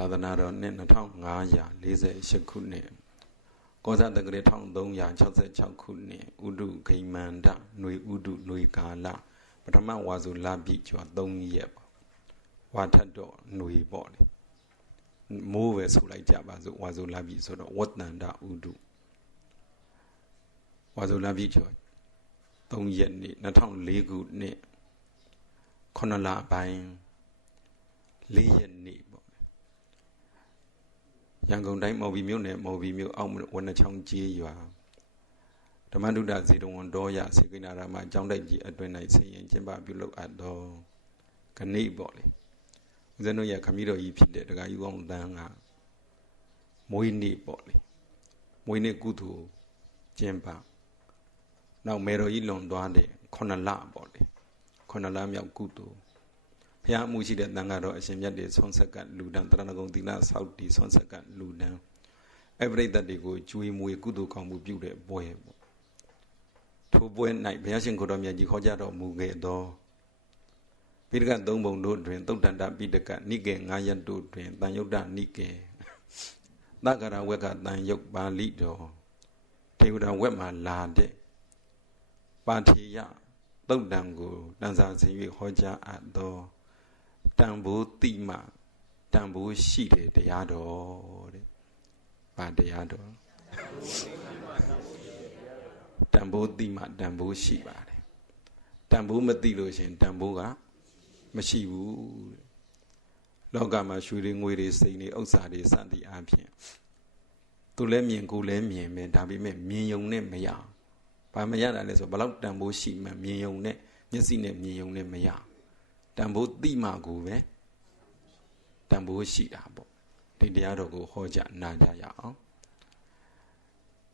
သာသနာတော်နှစ်2548ခုနှစ်ကောဇာတက္ကရာ1366ခုနှစ်ဥဒုဂိမန္တຫນွေဥဒုຫນွေကာလပထမဝါဆိုလပြည့်ကျော်3ရက်ပေါ့ဝါထတ်တော့ຫນွေပေါ့လေမိုးပဲဆိုလိုက်ကြပါစို့ဝါဆိုလပြည့်ဆိုတော့ဝတ္တန္တဥဒုဝါဆိုလပြည့်ကျော်3ရက်နေ့2004ခုနှစ်9လပိုင်း4ရက်နေ့ပေါ့ရန်ကုန်တိုင်းမော်ဘီမြို့နယ်မော်ဘီမြို့အောက်ဝနချောင်းကျေးရွာဓမ္မဒုဒ္ဒဇေတဝန်တော်ရစေကိနာရမအကြောင်းတိုက်ကြီးအတွင်၌ဆင်ရင်ကျင်းပပြုလုပ်အပ်သောခဏိပေါ့လေဦးဇင်းတို့ရဲ့ခမည်းတော်ကြီးဖြစ်တဲ့ဒကာယူအောင်တန်းကမွေးနေ့ပေါ့လေမွေးနေ့ကုသိုလ်ကျင်းပနောက်မေတော်ကြီးလွန်သွားတဲ့9လပေါ့လေ9လမြောက်ကုသိုလ်ဘုရားအမှုရှိတဲ့တန်ဃာတော်အရှင်မြတ်တွေဆွမ်းဆက်ကလူတန်းတရဏဂုံသီလဆောက်တည်ဆွမ်းဆက်ကလူတန်းအပရိသတ်တွေကိုကျွေးမွေကုသိုလ်ကောင်းမှုပြုတဲ့ပွဲပေါ့ထိုပွဲ၌ဘုရားရှင်ကိုတော်မြတ်ကြီးဟောကြားတော်မူခဲ့သောပိဋက3ပုံတို့တွင်သုတ်တန္တပိဋကနိကေ9ရပ်တို့တွင်တန်ယုတ်တနိကေသက္ကရာဝက်ကတန်ယုတ်ပါဠိတော်ထေဝဒဝက်မှာလာတဲ့ပါထေယသုတ်တံကိုတန်စာဆင်၍ဟောကြားအပ်သောတန်ဖိုးတိမတန်ဖိုးရှိတဲ့တရားတော်တဲ့ဘာတရားတော်တန်ဖိုးတိမတန်ဖိုးရှိပါတယ်တန်ဖိုးမသိလို့ရှင်တန်ဖိုးကမရှိဘူးတဲ့လောကမှာရွှေတွေငွေတွေစိန်တွေဥစ္စာတွေစသည်အပြင်သူလည်းမြင်ကိုယ်လည်းမြင်ပဲဒါပေမဲ့မြင်ယုံနဲ့မရဘာမရတာလဲဆိုဘလောက်တန်ဖိုးရှိမှမြင်ယုံနဲ့မျက်စိနဲ့မြင်ယုံနဲ့မရတန်ဖိုးတိမှကိုပဲတန်ဖိုးရှိတာပေါ့ဒီတရားတော်ကိုဟောကြားနာကြရအောင်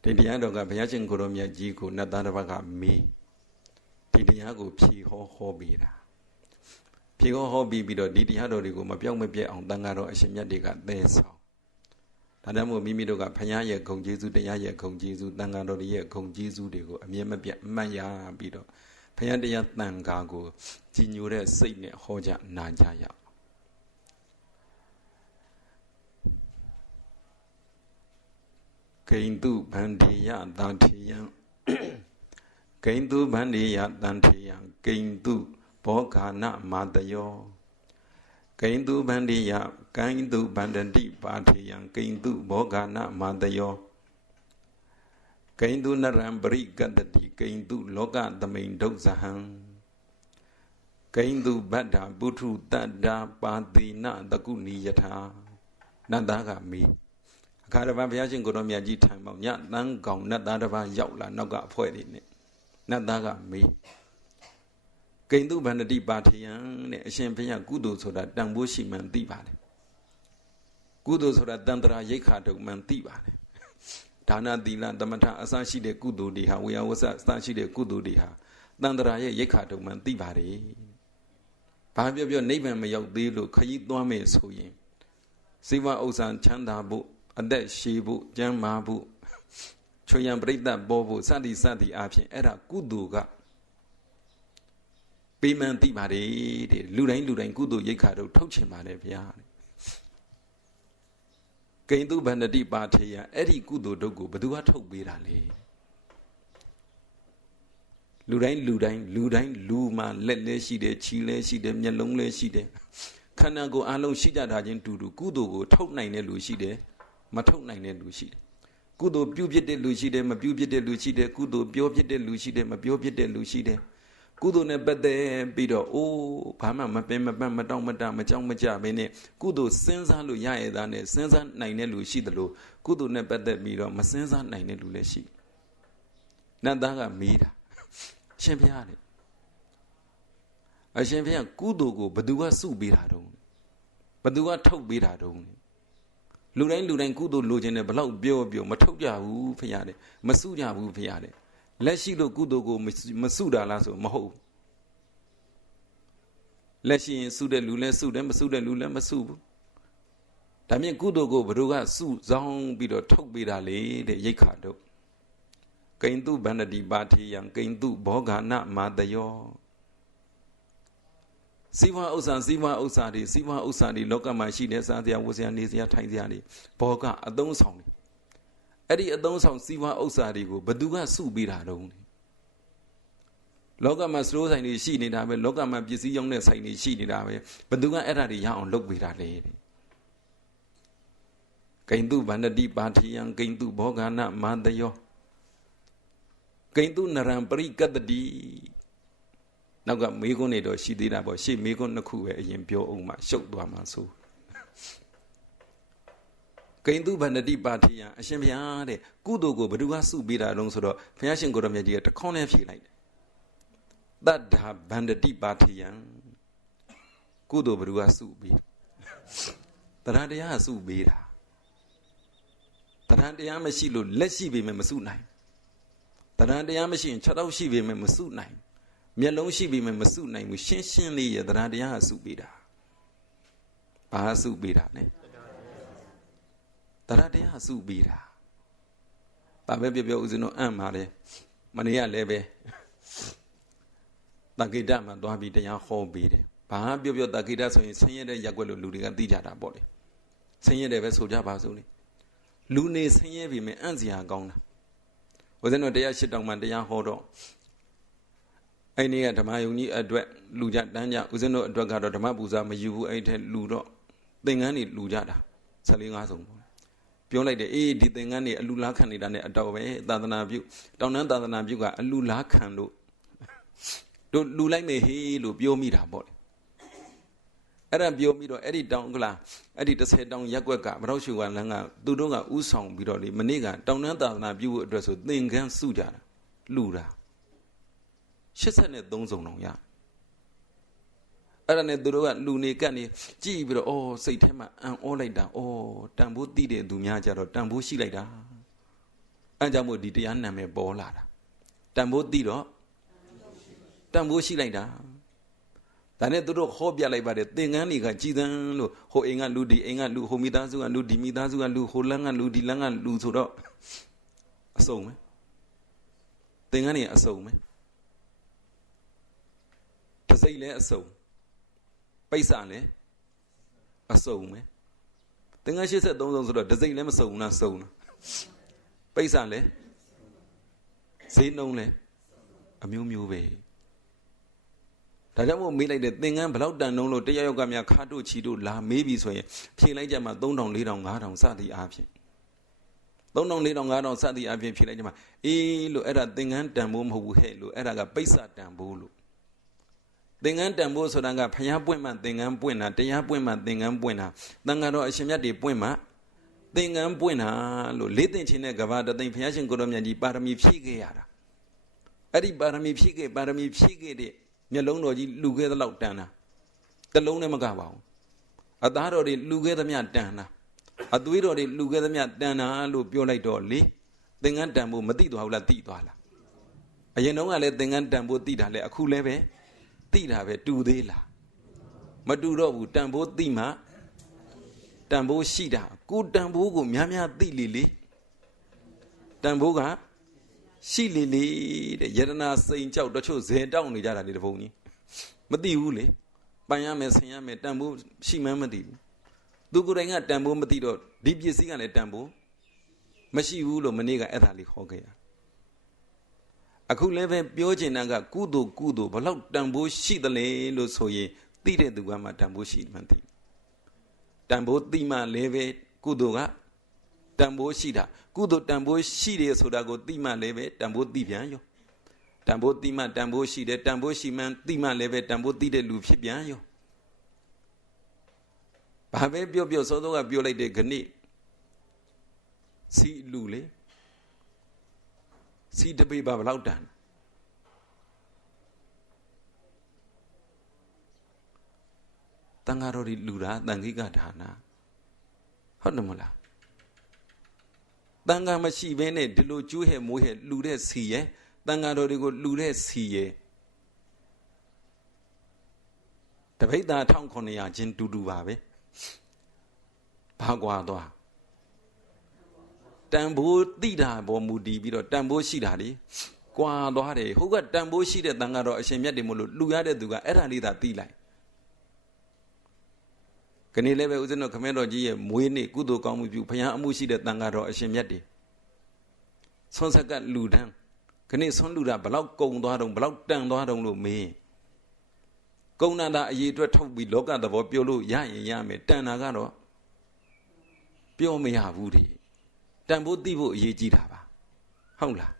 ဒီတရားတော်ကဘုရားရှင်ကိုရောမြတ်ကြီးကိုနတ်သားတစ်ပါးကမေးဒီတရားကိုဖြေဟောပေးတာဖြေဟောပြီးတော့ဒီတရားတော်တွေကိုမပြောင်းမပြတ်အောင်တန်ဃာတော်အရှင်မြတ်တွေကသဲဆောင်ဒါကြောင့်မို့မိမိတို့ကဘုရားရဲ့ဂုဏ်ကျေးဇူးတရားရဲ့ဂုဏ်ကျေးဇူးတန်ဃာတော်တွေရဲ့ဂုဏ်ကျေးဇူးတွေကိုအမြဲမပြတ်အမှတ်ရပြီးတော့ဘုရားတရားတန်ဃာကိုကြီးညိုတဲ့စိတ်နဲ့ဟောကြားနာကြရအောင်ဂိန္တုဗန္ဒီယတန်ထေယံဂိန္တုဗန္ဒီယတန်ထေယံဂိန္တုဘောဂာနမာတယောဂိန္တုဗန္ဒီယဂိန္တုဗန္တတိပါထေယံဂိန္တုဘောဂာနမာတယောဂိန္တုနရံပရိကတတိဂိန္တုလောကသမိန်ဒုက္ဇဟံဂိန္တုဗတ္ထပုထုတတ္တာပါတိနတကုနိယထာနတ်သားကမေးအခါတစ်ပါးဘုရားရှင်ကိုတော်မြတ်ကြီးထံပေါညတန်းကောင်နတ်သားတစ်ပါးရောက်လာနောက်ကအဖွဲ့တွေနဲ့နတ်သားကမေးဂိန္တုဗန္တတိပါထေယံတဲ့အရှင်ဘုရားကုသိုလ်ဆိုတာတန်ဖိုးရှိမှန်သိပါတယ်ကုသိုလ်ဆိုတာတန်တရာရိက္ခာတုံမှန်သိပါတယ်ဒါနသီလသမထအစရှိတဲ့ကုသိုလ်တွေဟာဝေယဝဆအစရှိတဲ့ကုသိုလ်တွေဟာတန်တရာရဲ့ရိက္ခာတုံမှန်သိပါတယ်ဘာပြောပြောနိဗ္ဗာန်မရောက်သေးလို့ခရီးသွားမယ်ဆိုရင်ဇိဝဥစ္စာချမ်းသာဖို့အသက်ရှည်ဖို့ကျန်းမာဖို့ချွေရန်ပရိသတ်ပေါ်ဖို့စသည်စသည်အပြင်အဲ့ဒါကုသိုလ်ကပေးမှန်သိပါတယ်တဲ့လူတိုင်းကုသိုလ်ရိက္ခာတို့ထုတ်ချင်ပါတယ်ဗျာဂိန္တုဗန္တတိပါထေယအဲ့ဒီကုသိုလ်တို့ကိုဘယ်သူကထုတ်ပေးတာလဲလူတိုင်းလူမှာလက်လည်းရှိတယ်ခြေလည်းရှိတယ်မျက်လုံးလည်းရှိတယ်ခန္ဓာကိုယ်အလုံးရှိကြတာချင်းတူတူကုသိုလ်ကိုထုတ်နိုင်တဲ့လူရှိတယ်မထုတ်နိုင်တဲ့လူရှိတယ်ကုသိုလ်ပြုဖြစ်တဲ့လူရှိတယ်မပြုဖြစ်တဲ့လူရှိတယ်ကုသိုလ်ပြောဖြစ်တဲ့လူရှိတယ်မပြောဖြစ်တဲ့လူရှိတယ်ကုသိုလ်နဲ့ပတ်သက်ပြီးတော့အိုးဘာမှမပင်မပန်းမတောင့်မတမကြောက်မကြဘဲနဲ့ကုသိုလ်စဉ်းစားလို့ရရတဲ့နဲ့စဉ်းစားနိုင်တဲ့လူရှိသလိုကုသိုလ်နဲ့ပတ်သက်ပြီးတော့မစဉ်းစားနိုင်တဲ့လူလည်းရှိနတ်သားကမေးတာရှင်ဘုရားအရှင်ဘုရားကုသိုလ်ကိုဘယ်သူကစုပေးတာတုံးဘယ်သူကထုတ်ပေးတာတုံးလူတိုင်းကုသိုလ်လိုချင်တယ်ဘလောက်ပြောမထုတ်ကြဘူးဘုရားတဲ့မစုကြဘူးဘုရားတဲ့လက်ရှိလို့ကုသိုလ်ကိုမစုတာလားဆိုမဟုတ်လက်ရှိရင်စုတဲ့လူလည်းစုတယ်မစုတဲ့လူလည်းမစုဘူးဒါမြင်ကုသိုလ်ကိုဘယ်သူကစုဆောင်ပြီးတော့ထုတ်ပေးတာလေတဲ့ရိက္ခာတို့ဂိန္တုဗန္တတိပါထေယံဂိန္တုဘောဂာနမာတယော စီးပွားဥစ္စာတွေလောကမှာရှိတဲ့စားစရာဝတ်စရာနေစရာထိုင်စရာတွေဘောကအသုံးဆောင်တယ်အဲ့ဒီအသုံးဆောင်စီးပွားဥစ္စာတွေကိုဘသူကစုပေးတာတုံးလောကမှာစတိုးဆိုင်တွေရှိနေတာပဲလောကမှာပစ္စည်းရောင်းတဲ့ဆိုင်တွေရှိနေတာပဲဘသူကအဲ့ဒါတွေရအောင်လုပ်ပေးတာလေကိန္တုဗန္တတိပါတိယံကိန္တုဘောဂနာမန္တယောကိန္တုနရံပရိကတ္တိနောက်ကမေးခွန်းတွေတော့ရှိသေးတာပေါ့ရှေ့မေးခွန်းနှစ်ခုပဲအရင်ပြောအောင်မှရှုပ်သွားမှာဆိုကိန္တုဗန္တတိပါတိယံအရှင်ဘုရားတဲ့ကုသိုလ်ကိုဘယ်သူကစုပေးတာတုံးဆိုတော့ဘုရားရှင်ကိုရမြတ်ကြီးကတခေါနဲ့ဖြေလိုက်တယ်တတ္ထာဗန္တတိပါတိယံကုသိုလ်ဘယ်သူကစုပေးတရားတရားစုပေးတာတရားတရားမရှိလို့လက်ရှိပေမဲ့မစုနိုင်တရားတရားမရှိရင်6တောက်ရှိပေမဲ့မစုနိုင်မျက်လုံးရှိပေမဲ့မစုနိုင်ဘူးရှင်းရှင်းလေးရတရားတရားစုပေးတာဘာစုပေးတာလဲတရားတရားစုပေးတာဒါပဲပြောဦးဇင်းတို့အံ့ပါတယ်မနေ့ကလည်းပဲတက္ကိတမှာသွားပြီးတရားဟောပေးတယ်ဘာပြောတက္ကိတဆိုရင်ဆင်းရဲတဲ့ရက်ွက်လို့လူတွေကသိကြတာပေါ့လေဆင်းရဲတယ်ပဲဆိုကြပါစို့လေလူနေဆင်းရဲပြီမဲ့အံ့စရာကောင်းတာဦးဇင်းတို့တရား၈တောင်မှတရားဟောတော့အဲ့ဒီကဓမ္မယုံကြီးအတွက်လူကြတန်းကြဦးဇင်းတို့အတွက်ကတော့ဓမ္မပူဇာမယူဘူးအဲ့ထဲလူတော့သင်္ကန်းတွေလူကြတာ14-5ဆုံးပေါ့ပြောလိုက်တယ်အေးဒီသင်္ကန်းတွေအလူလားခံနေတာနဲ့အတော်ပဲသာသနာပြုတောင်တန်းသာသနာပြုကအလူလားခံလို့တို့လူလိုက်မယ်ဟေးလို့ပြောမိတာပေါ့လေအဲ့ဒါပြောပြီးတော့အဲ့ဒီတောင်ကလားအဲ့ဒီ30တောင်ရက်ွက်ကမတော်ရှုကလမ်းကသူတို့ကဥဆောင်ပြီးတော့လေမနေ့ကတောင်တန်းသာသနာပြုဖို့အတွက်ဆိုသင်္ကန်းစုကြတာလူတာ83စုံတောင်ရအဲ့ဒါနဲ့သူတို့ကလူနေကတ်နေကြည့်ပြီးတော့အော်စိတ်ထဲမှာအံ့ဩလိုက်တာအော်တန်ဖိုးသိတဲ့သူများကြတော့တန်ဖိုးရှိလိုက်တာအဲကြောင့်မို့ဒီတရားနာမည်ပေါ်လာတာတန်ဖိုးသိတော့တန်ဖိုးရှိလိုက်တာဒါနဲ့သူတို့ဟောပြလိုက်ပါတယ်သင်္ကန်းတွေကကြည်သန်းလို့ဟိုအိမ်ကလူဒီအိမ်ကလူဟိုမိသားစုကလူဒီမိသားစုကလူဟိုလမ်းကလူဒီလမ်းကလူဆိုတော့အစုံပဲသင်္ကန်းတွေအစုံပဲတစိမ့်လဲအစုံပိဿလဲအစုံပဲသင်္ကန်း83ဆုံးဆိုတော့တစိမ့်လဲမစုံဘူးလားစုံလားပိဿလဲဈေးနှုန်းလဲအမျိုးမျိုးပဲဒါကြောင့်မို့မေးလိုက်တဲ့သင်္ကန်းဘယ်လောက်တန်နှုန်းလို့တရားယောက်ကများခါတို့ချီတို့လာမေးပြီဆိုရင်ဖြေလိုက်ကြမှာ3000 4000 5000စသည်အားဖြင့်3000 4000 5000စသည်အားဖြင့်ဖြေလိုက်ကြမှာအေးလို့အဲ့ဒါသင်္ကန်းတန်ဖို့မဟုတ်ဘူးဟဲ့လို့အဲ့ဒါကပိဿတန်ဖို့လို့သင်္ကန်းတန်ဖို့ဆိုတာကဖျားပွင့်မှသင်္ကန်းပွင့်တာတရားပွင့်မှသင်္ကန်းပွင့်တာတန်ဃာတော်အရှင်မြတ်တွေပွင့်မှသင်္ကန်းပွင့်တာလို့လေးသိင်ချင်းတဲ့ကဘာတသိင်ဘုရားရှင်ကိုရောမြတ်ကြီးပါရမီဖြည့်ခဲ့ရတာအဲ့ဒီပါရမီဖြည့်ခဲ့တဲ့မျက်လုံးတော်ကြီးလူခဲ့သလောက်တန်တာတလုံးနဲ့မကပါဘူးအသားတော်တွေလူခဲ့သမျှတန်တာအသွေးတော်တွေလူခဲ့သမျှတန်တာလို့ပြောလိုက်တော့လေသင်္ကန်းတန်ဖို့မသိသွားဘူးလားသိသွားလားအရင်တုန်းကလည်းသင်္ကန်းတန်ဖို့သိတာလေအခုလည်းပဲသိတာပဲတူသေးလားမတူတော့ဘူးတန်ဖိုးသိမှတန်ဖိုးရှိတာကိုတန်ဖိုးကိုများများသိလေတန်ဖိုးကရှိလေတဲ့ယတနာစိန်ကြောက်တချို့ဇယ်တောက်နေကြတာလေတဘုံကြီးမသိဘူးလေပန်ရမယ်ဆင်ရမယ်တန်ဖိုးရှိမှန်းမသိဘူးသူကိုယ်တိုင်ကတန်ဖိုးမသိတော့ဒီပစ္စည်းကလည်းတန်ဖိုးမရှိဘူးလို့မနေ့ကအဲ့ဒါလေးခေါ်ခဲ့ရအခုလည်းပဲပြောချင်တာကကုသိုလ်ဘလောက်တန်ဖိုးရှိသလဲလို့ဆိုရင်သိတဲ့သူကမှတန်ဖိုးရှိမှန်းသိတန်ဖိုးသိမှလည်းပဲကုသိုလ်ကတန်ဖိုးရှိတာကုသိုလ်တန်ဖိုးရှိတယ်ဆိုတာကိုသိမှလည်းပဲတန်ဖိုးသိပြန်ရောတန်ဖိုးသိမှတန်ဖိုးရှိတယ်တန်ဖိုးရှိမှသိမှလည်းပဲတန်ဖိုးသိတဲ့လူဖြစ်ပြန်ရောဘာပဲပြောစောစောကပြောလိုက်တဲ့ခဏစီလူလေစီတပေပါဘလောက်တန်တန်ဃာတော်ဒီလူတာတန်ခိကဌာနဟုတ်တယ်မလားတန်ဃာမရှိဘဲနဲ့ဒီလိုကျိုးဟဲ့မိုးဟဲ့လူတဲ့စီရဲ့တန်ဃာတော်တွေကိုလူတဲ့စီရဲ့တပိဿာ1900ချင်းတူပါပဲဘာကွာသွားတန်ဖိုးတိတာပေါ်မူတည်ပြီးတော့တန်ဖိုးရှိတာလေကွာသွားတယ်ဟုတ်ကတန်ဖိုးရှိတဲ့တန်ဃာတော်အရှင်မြတ်တွေမို့လို့လူရတဲ့သူကအဲ့ဒါလေးသာသိလိုက် ကနေလည်းပဲဦးဇင်းတို့ခမဲတော်ကြီးရဲ့မွေးနေ့ကုသိုလ်ကောင်းမှုပြုဘုရားအမှုရှိတဲ့တန်ဃာတော်အရှင်မြတ်တွေဆွမ်းဆက်ကလူတန်းခဏဆွမ်းလူတာဘလောက်ကုံသွားတုံဘလောက်တန်သွားတုံလို့မေးကုံနာတာအရေးအတွက်ထုတ်ပြီးလောကသဘောပြောလို့ရရင်ရမယ်တန်တာကတော့ပြောမရဘူးတဲ့တန်ဖို့သိဖို့အရေးကြီးတာပါဟုတ်လား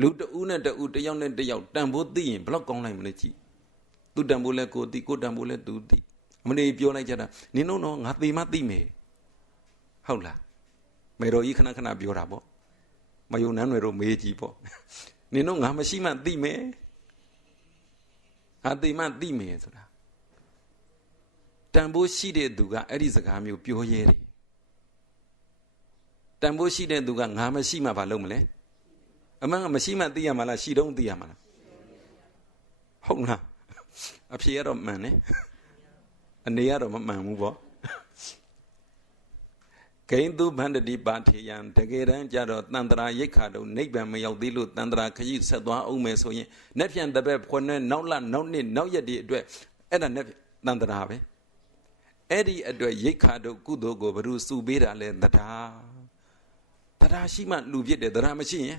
လူတဦးနဲ့တဦးတယောက်နဲ့တယောက်တန်ဖို့သိရင်ဘလောက်ကောင်းလိုက်မလဲကြည့်သူတန်ဖို့လဲကိုသိကိုတန်ဖို့လဲသူသိမနေပြောလိုက်ကြတာနင်တို့တော့ငါသိမှသိမယ်ဟုတ်လားမေတော်ကြီးခဏခဏပြောတာပေါ့မယုံနန်းတွေတော့မေးကြည့်ပေါ့နင်တို့ငါမရှိမှသိမယ်ငါသိမှသိမယ်ဆိုတာတန်ဖိုးရှိတဲ့သူကအဲ့ဒီစကားမျိုးပြောရဲတယ်တန်ဖိုးရှိတဲ့သူကငါမရှိမှဘာလုပ်မလဲအမှန်ကမရှိမှသိရမှာလားရှိတော့သိရမှာလားဟုတ်လားအဖြေကတော့မှန်တယ်အနေကတော့မမှန်ဘူးပေါ့ဂိဉ္တုဗန္တတိပါထေယံတကယ်တမ်းကြတော့တန္တရာရိတ်ခါတော့နိဗ္ဗာန်မရောက်သေးလို့တန္တရာခရီးဆက်သွားအောင်မယ်ဆိုရင်နှက်ဖြန်တပည့်ဖွယ်နဲ့နောက်လနောက်နှစ်နောက်ရက်ဒီအတွက်အဲ့ဒါနဲ့တန္တရာပဲအဲ့ဒီအတွက်ရိတ်ခါတော့ကုသိုလ်ကိုဘယ်သူစုပေးတာလဲတရားရှိမှလူဖြစ်တယ်တရားမရှိရင်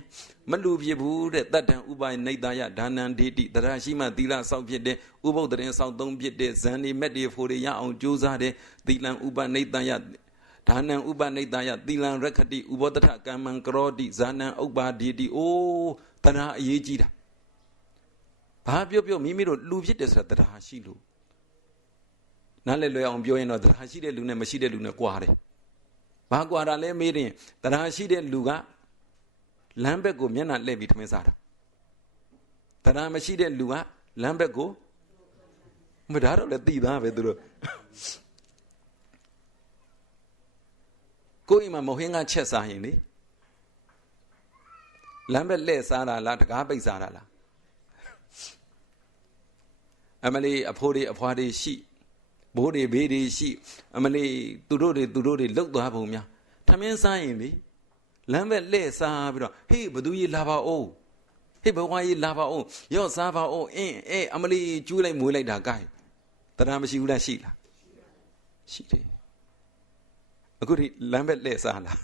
မလူဖြစ်ဘူးတဲ့တတ္တံဥပယနိတ္တယဒါနံဒေတိတရားရှိမှသီလဆောက်ဖြစ်တယ်ဥပုသ္တရင်ဆောက်သုံးဖြစ်တယ်ဇန်ဒီမက်ဒီဖိုတွေရအောင်ကြိုးစားတယ်သီလံဥပနိတ္တယဒါနံဥပနိတ္တယသီလံရက္ခတိဥဘောတထကမ္မံကရောတိဇာနံဥပ္ပါဒေတိအိုးတရားအရေးကြီးတာဘာပြောမိမိတို့လူဖြစ်တယ်ဆိုတာတရားရှိလို့နားလည်လွယ်အောင်ပြောရင်တော့တရားရှိတဲ့လူနဲ့မရှိတဲ့လူနဲ့ကွာတယ်ဘာကွာတာလဲမေးရင်တရားရှိတဲ့လူကလမ်းဘက်ကိုမျက်နှာလှည့်ပြီးထမင်းစားတာတရားမရှိတဲ့လူကလမ်းဘက်ကိုမဒါတော့လည်းသိသားပဲသူတို့ကိုယ်အိမ်မှာမဟင်းကချက်စားရင်လေလမ်းဘက်လှည့်စားတာလားတကားပိတ်စားတာလားအမလီအဖိုးတွေအဖွားတွေရှိဘိုးတွေဘေးတွေရှိအမလေးသူတို့တွေလှုပ်သွားပုံများထမင်းစားရင်လေလမ်းဘက်လှည့်စားပြီးတော့ဟေးဘသူကြီးလာပါဦးဟေးဘဝကြီးလာပါဦးရော့စားပါဦးအမလေးကျွေးလိုက်မွေးလိုက်တာကိုင်းတရားမရှိဘူးလားရှိလားရှိတယ်အခုဒီလမ်းဘက်လှည့်စားလား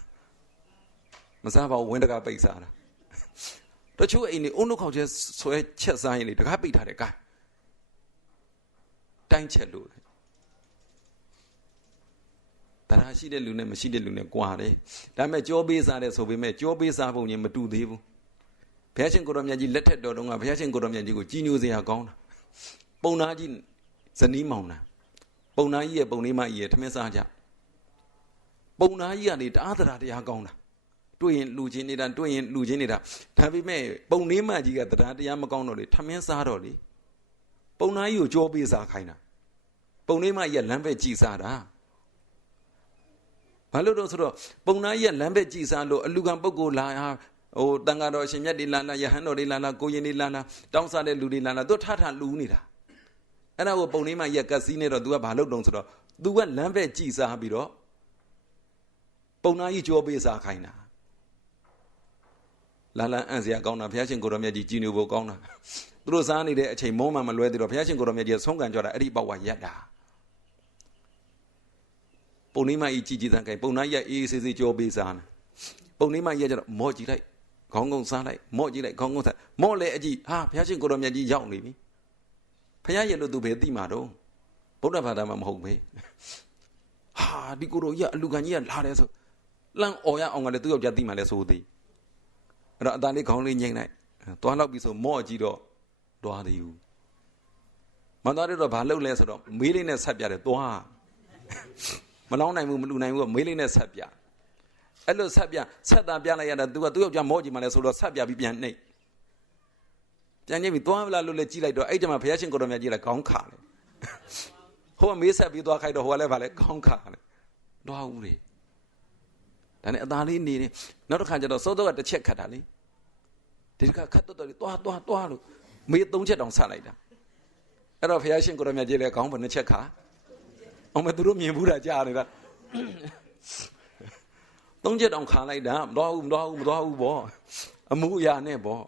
မစားပါဘူးဝင်းတကားပိတ်စားတာတချို့အိမ်တွေအုံနှုတ်ခေါက်ကျဲဆွဲချက်စားရင်လေတကားပိတ်ထားတယ်ကိုင်းတိုင်းချက်လို့တရားရှိတဲ့လူနဲ့မရှိတဲ့လူနဲ့ကွာတယ်ဒါပေမဲ့ကြောပေးစားတဲ့ဆိုပေမဲ့ကြောပေးစားပုံချင်းမတူသေးဘူးဘုရားရှင်ကိုရောမြတ်ကြီးလက်ထက်တော်တုန်းကဘုရားရှင်ကိုရောမြတ်ကြီးကိုကြီးညိုစရာကောင်းတာပုံနာကြီးဇနီးမောင်နှံပုံနာကြီးရဲ့ပုံလေးမကြီးရဲ့ထမင်းစားကြပုံနာကြီးကနေတအားတရားကောင်းတာတွေ့ရင်လူချင်းနေတာတွေ့ရင်လူချင်းနေတာဒါပေမဲ့ပုံလေးမကြီးကတရားမကောင်းတော့လေထမင်းစားတော့လေပုံနာကြီးကိုကြောပေးစားခိုင်းတာပုံလေးမကြီးကလမ်းဘက်ကြည့်စားတာဘာလို့တော့ဆိုတော့ပုံနာကြီးကလမ်းဘက်ကြည်စားလို့အလူကံပုဂ္ဂိုလ်လာဟိုတန်ဃာတော်အရှင်မြတ်တွေလာယဟန်တော်တွေလာကိုရင်တွေလာတောင်းစားတဲ့လူတွေလာသူထထလူနေတာအဲ့ဒါကိုပုံလေးမကြီးကကစီးနေတော့ तू ကဘာလုပ်တုံးဆိုတော့ तू ကလမ်းဘက်ကြည်စားပြီးတော့ပုံနာကြီးကြောပေးစားခိုင်းတာလာအံ့စရာကောင်းတာဘုရားရှင်ကိုရောမြတ်ကြီးကြီးညိုဖို့ကောင်းတာသူတို့စားနေတဲ့အချိန်မုန်းမှမလွဲသေးတော့ဘုရားရှင်ကိုရောမြတ်ကြီးဆုံးကံကြတာအဲ့ဒီပေါက်ဝါရက်တာပုံနေမကြီးကြည်စမ်းကြိုင်ပုံနာကြီးအေးဆေးဆေးကြောပေးစားနေပုံနေမကြီးကျတော့မော့ကြည့်လိုက်ခေါင်းကုန်းစားလိုက်မော့ကြည့်လိုက်ခေါင်းကုန်းစားမော့လေအကြည့်ဟာဘုရားရှင်ကိုရောမြတ်ကြီးရောက်နေပြီဘုရားရဲ့လို့သူပဲသိမှာတော့ဗုဒ္ဓဘာသာမှာမဟုတ်ပဲဟာဒီကိုရောကြီးအလူခံကြီးကလာတယ်ဆိုလန့်អော်ရအောင်ကလည်းသူ့ယောက်ျားသိမှလည်းဆိုသေးအဲ့တော့အသားလေးခေါင်းလေးငိမ့်လိုက်သွားလောက်ပြီဆိုမော့ကြည့်တော့သွားသေးဘူးမသွားတော့ဘာလုပ်လဲဆိုတော့မေးလေးနဲ့ဆက်ပြတယ်သွားမလောင်းနိုင်ဘူးမလူနိုင်ဘူးမေးလေးနဲ့ဆက်ပြအဲ့လိုဆက်တာပြလိုက်ရတာ तू ကသူ့ယောက်ျားမော့ကြည့်မှလဲဆိုတော့ဆက်ပြပြီးပြန်နှိပ်ပြန်ညစ်ပြီးသွားမလားလို့လဲကြည့်လိုက်တော့အဲ့ကျမှဘုရားရှင်ကိုတော်မြတ်ကြီးလည်းခေါင်းခါတယ်ဟိုကမေးဆက်ပြီးသွားခိုက်တော့ဟိုကလည်းဗာလဲခေါင်းခါတယ်သွားဦးလေဒါနဲ့အသာလေးနေနေနောက်တစ်ခါကျတော့စောတော့ကတစ်ချက်ခတ်တာလေဒီတစ်ခါခတ်တော့သွားလို့မေး၃ချက်တောင်ဆက်လိုက်တာအဲ့တော့ဘုရားရှင်ကိုတော်မြတ်ကြီးလည်းခေါင်းဘယ်နှချက်ခါအောင်မသူတို့မြင်ဘူးတာကြားနေတာသုံးချက်တောင်ခါလိုက်တာမတော်ဘူးပေါ့အမှုအရာနဲ့ပေါ့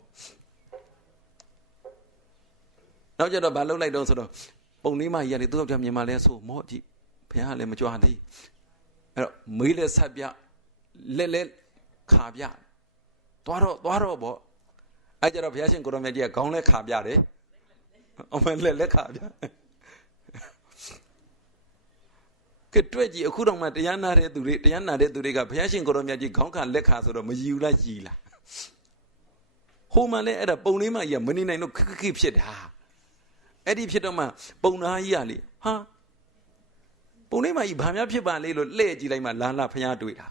နောက်ကျတော့ဘာလုပ်လိုက်တော့ဆိုတော့ပုံလေးမကြီးရတယ်သူ့ယောက်ျားမြင်မှလဲဆိုမော့ကြည့်ဘ ဘုရားလည်းမကြွသည်အဲ့တော့မေးလဲဆက်ပြလက်ခါပြသွားတော့ပေါ့အဲ့ကြတော့ဘုရားရှင်ကိုရောမြတ်ကြီးကခေါင်းလက်ခါပြတယ်အမှန်လက်ခါပြကဲတွေ့ကြည့်အခုတော့မှတရားနာတဲ့သူတွေကဘုရားရှင်ကိုရောမြတ်ကြီးခေါင်းခါလက်ခါဆိုတော့မယူလားကြည်လားဟိုမှလည်းအဲ့ဒါပုံလေးမကြီးကမနေနိုင်တော့ခက်ဖြစ်တာအဲ့ဒီဖြစ်တော့မှပုံသားကြီးကလေဟာပုံလေးမကြီးဘာများဖြစ်ပါလေလို့လှည့်ကြည့်လိုက်မှလာဘုရားတွေ့တာ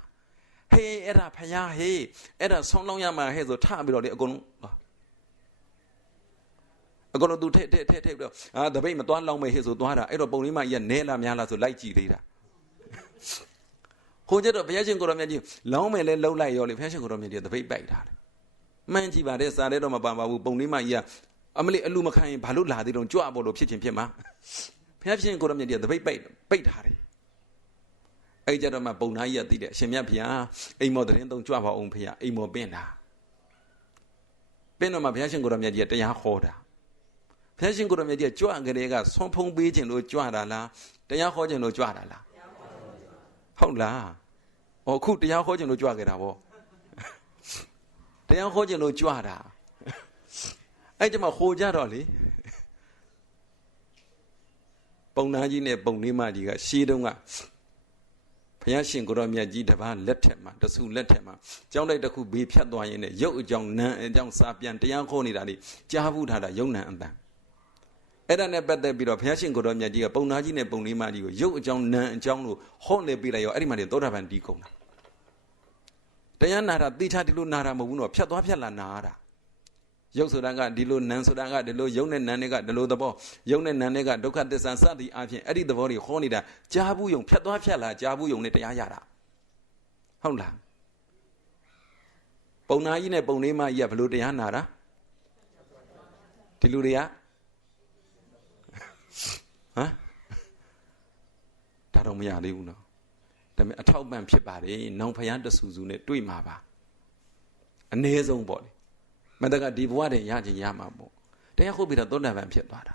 ဟေးအဲ့ဒါဘုရားဟေးအဲ့ဒါဆောင်းလောင်းရမှာဟဲ့ဆိုထပြီးတော့လေအကုန်လုံးသူထက်ပြီးတော့တပိတ်မသွားလောင်းမယ်ဟဲ့ဆိုသွားတာအဲ့တော့ပုံလေးမကြီးကနဲလားများလားဆိုလိုက်ကြည့်သေးတာဟိုကျတော့ဘုရားရှင်ကိုရောမြတ်ကြီးလောင်းမယ်လဲလှုပ်လိုက်ရောလေဘုရားရှင်ကိုရောမြတ်ကြီးတပိတ်ပိုက်တာလေမှန်ကြည့်ပါတယ်စားတဲ့တော့မပါပါဘူးပုံလေးမကြီးကအမလေးအလူမခံရင်ဘာလို့လာသေးတော့ကြွပေါ်လို့ဖြစ်ချင်းဖြစ်မှာဘုရားရှင်ကိုရောမြတ်ကြီးကတပိတ်ပိတ်ထားတယ်အဲ့ကြတော့မှပုံသားကြီးကသိတယ်အရှင်မြတ်ဘုရားအိမ်မော်တရင်သုံးကြွပါအောင်ဖေအိမ်မော်ပင့်တာပင့်တော့မှဘုရားရှင်ကိုရောမြတ်ကြီးကတရားဟောတာဘုရားရှင်ကိုရောမြတ်ကြီးကကြွကြတဲ့ကဆွန်ဖုံးပေးခြင်းလို့ကြွတာလားတရားဟောခြင်းလို့ကြွတာလားဟုတ်လားအခုတရားဟောခြင်းလို့ကြွခဲ့တာဗောတရားဟောခြင်းလို့ကြွတာအဲ့ကြမှာဟိုကြတော့လေပုံသားကြီးနဲ့ပုံလေးမကြီးကရှေးတုန်းကဘုရားရှင်ကိုရောမြတ်ကြီးတပါးလက်ထက်မှာတဆူလက်ထက်မှာကျောင်းတိုက်တစ်ခုဘေးဖြတ်သွားရင်းနဲ့ရုပ်အကြောင်းနာမ်အကြောင်းစာပြန်တရားခေါ်နေတာလေကြားဘူးထားတာယုံနာအတန်အဲ့ဒါနဲ့ပတ်သက်ပြီးတော့ဘုရားရှင်ကိုရောမြတ်ကြီးကပုံသားကြီးနဲ့ပုံလေးမကြီးကိုရုပ်အကြောင်းနာမ်အကြောင်းလို့ဟောနေပေးလိုက်ရောအဲ့ဒီမှာသောတာပန်တီးကုန်တာတရားနာတာသိချဒီလိုနာတာမဟုတ်ဘူးနော်ဖြတ်သွားဖြတ်လာနာတာရုပ်ဆိုတာကဒီလိုနာမ်ဆိုတာကဒီလိုယုံနဲ့နာမ်တွေကဒီလိုသဘောယုံနဲ့နာမ်တွေကဒုက္ခသစ္စာစသည်အပြင်အဲ့ဒီသဘောတွေဟောနေတာကြားဘူးယုံဖြတ်သွားဖြတ်လာကြားဘူးယုံနဲ့တရားရတာဟုတ်လားပုံနာကြီးနဲ့ပုံလေးမကြီးကဘလို့တရားနာတာဒီလူတွေကဒါတော့မရသေးဘူးနော်ဒါပေမဲ့အထောက်ပံ့ဖြစ်ပါတယ်နောင်ဖယားတဆူဆူနဲ့တွေ့မှာပါအ ਨੇ ဆုံးပေါ့လေမတကဒီဘဝတည်းရခြင်းရမှာပေါ့တရားဟုတ်ပြီတော့သောတာပန်ဖြစ်သွားတာ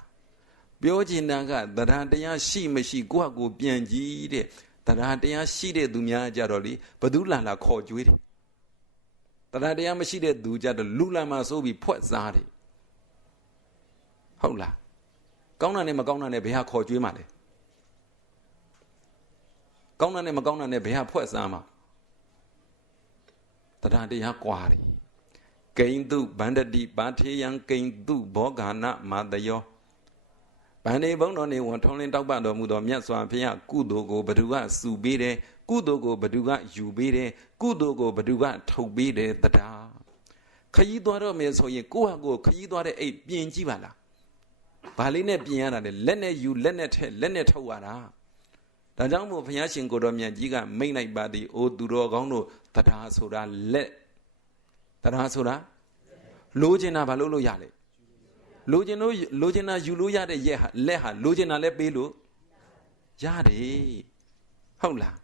ပြောချင်တာကတရားတရားရှိမရှိကိုယ့်ဟာကိုယ်ပြန်ကြည့်တဲ့တရားတရားရှိတဲ့သူများကြတော့လေဘသူလာခေါ်ကြွေးတယ်တရားတရားမရှိတဲ့သူကြတော့လူလာမှဆိုပြီးဖွက်စားတယ်ဟုတ်လားကောင်းတာနဲ့မကောင်းတာနဲ့ဘယ်ဟာခေါ်ကြွေးမှာလဲကောင်းတာနဲ့မကောင်းတာနဲ့ဘယ်ဟာဖွက်စားမှာတရားတရားကွာတယ်ကိဉ္တုဗန္ဒတိပါထေယံကိဉ္တုဘောဂာနမာတယောဗန္ဒီဘုံတော်နေဝန်ထုံးလင်းတောက်ပတော်မူသောမြတ်စွာဘုရားကုသိုလ်ကိုဘသူကစုပေးတယ်ကုသိုလ်ကိုဘသူကယူပေးတယ်ကုသိုလ်ကိုဘသူကထုတ်ပေးတယ်တရားခရီးသွားတော့မယ်ဆိုရင်ကိုယ့်ဟာကိုယ်ခရီးသွားတဲ့အိတ်ပြင်ကြည့်ပါလားဘာလေးနဲ့ပြင်ရတာလဲလက်နဲ့ယူလက်နဲ့ထက်လက်နဲ့ထုတ်ရတာဒါကြောင့်မို့ဘုရားရှင်ကိုတော်မြတ်ကြီးကမိန့်လိုက်ပါသည်အိုသူတော်ကောင်းတို့တရားဆိုတာလက်တရားဆိုတာလိုချင်တာဘာလို့ရလဲလိုချင်တာယူလို့ရတဲ့ရက်ဟာလက်ဟာလိုချင်တာလည်းပေးလို့ရတယ်ဟုတ်လား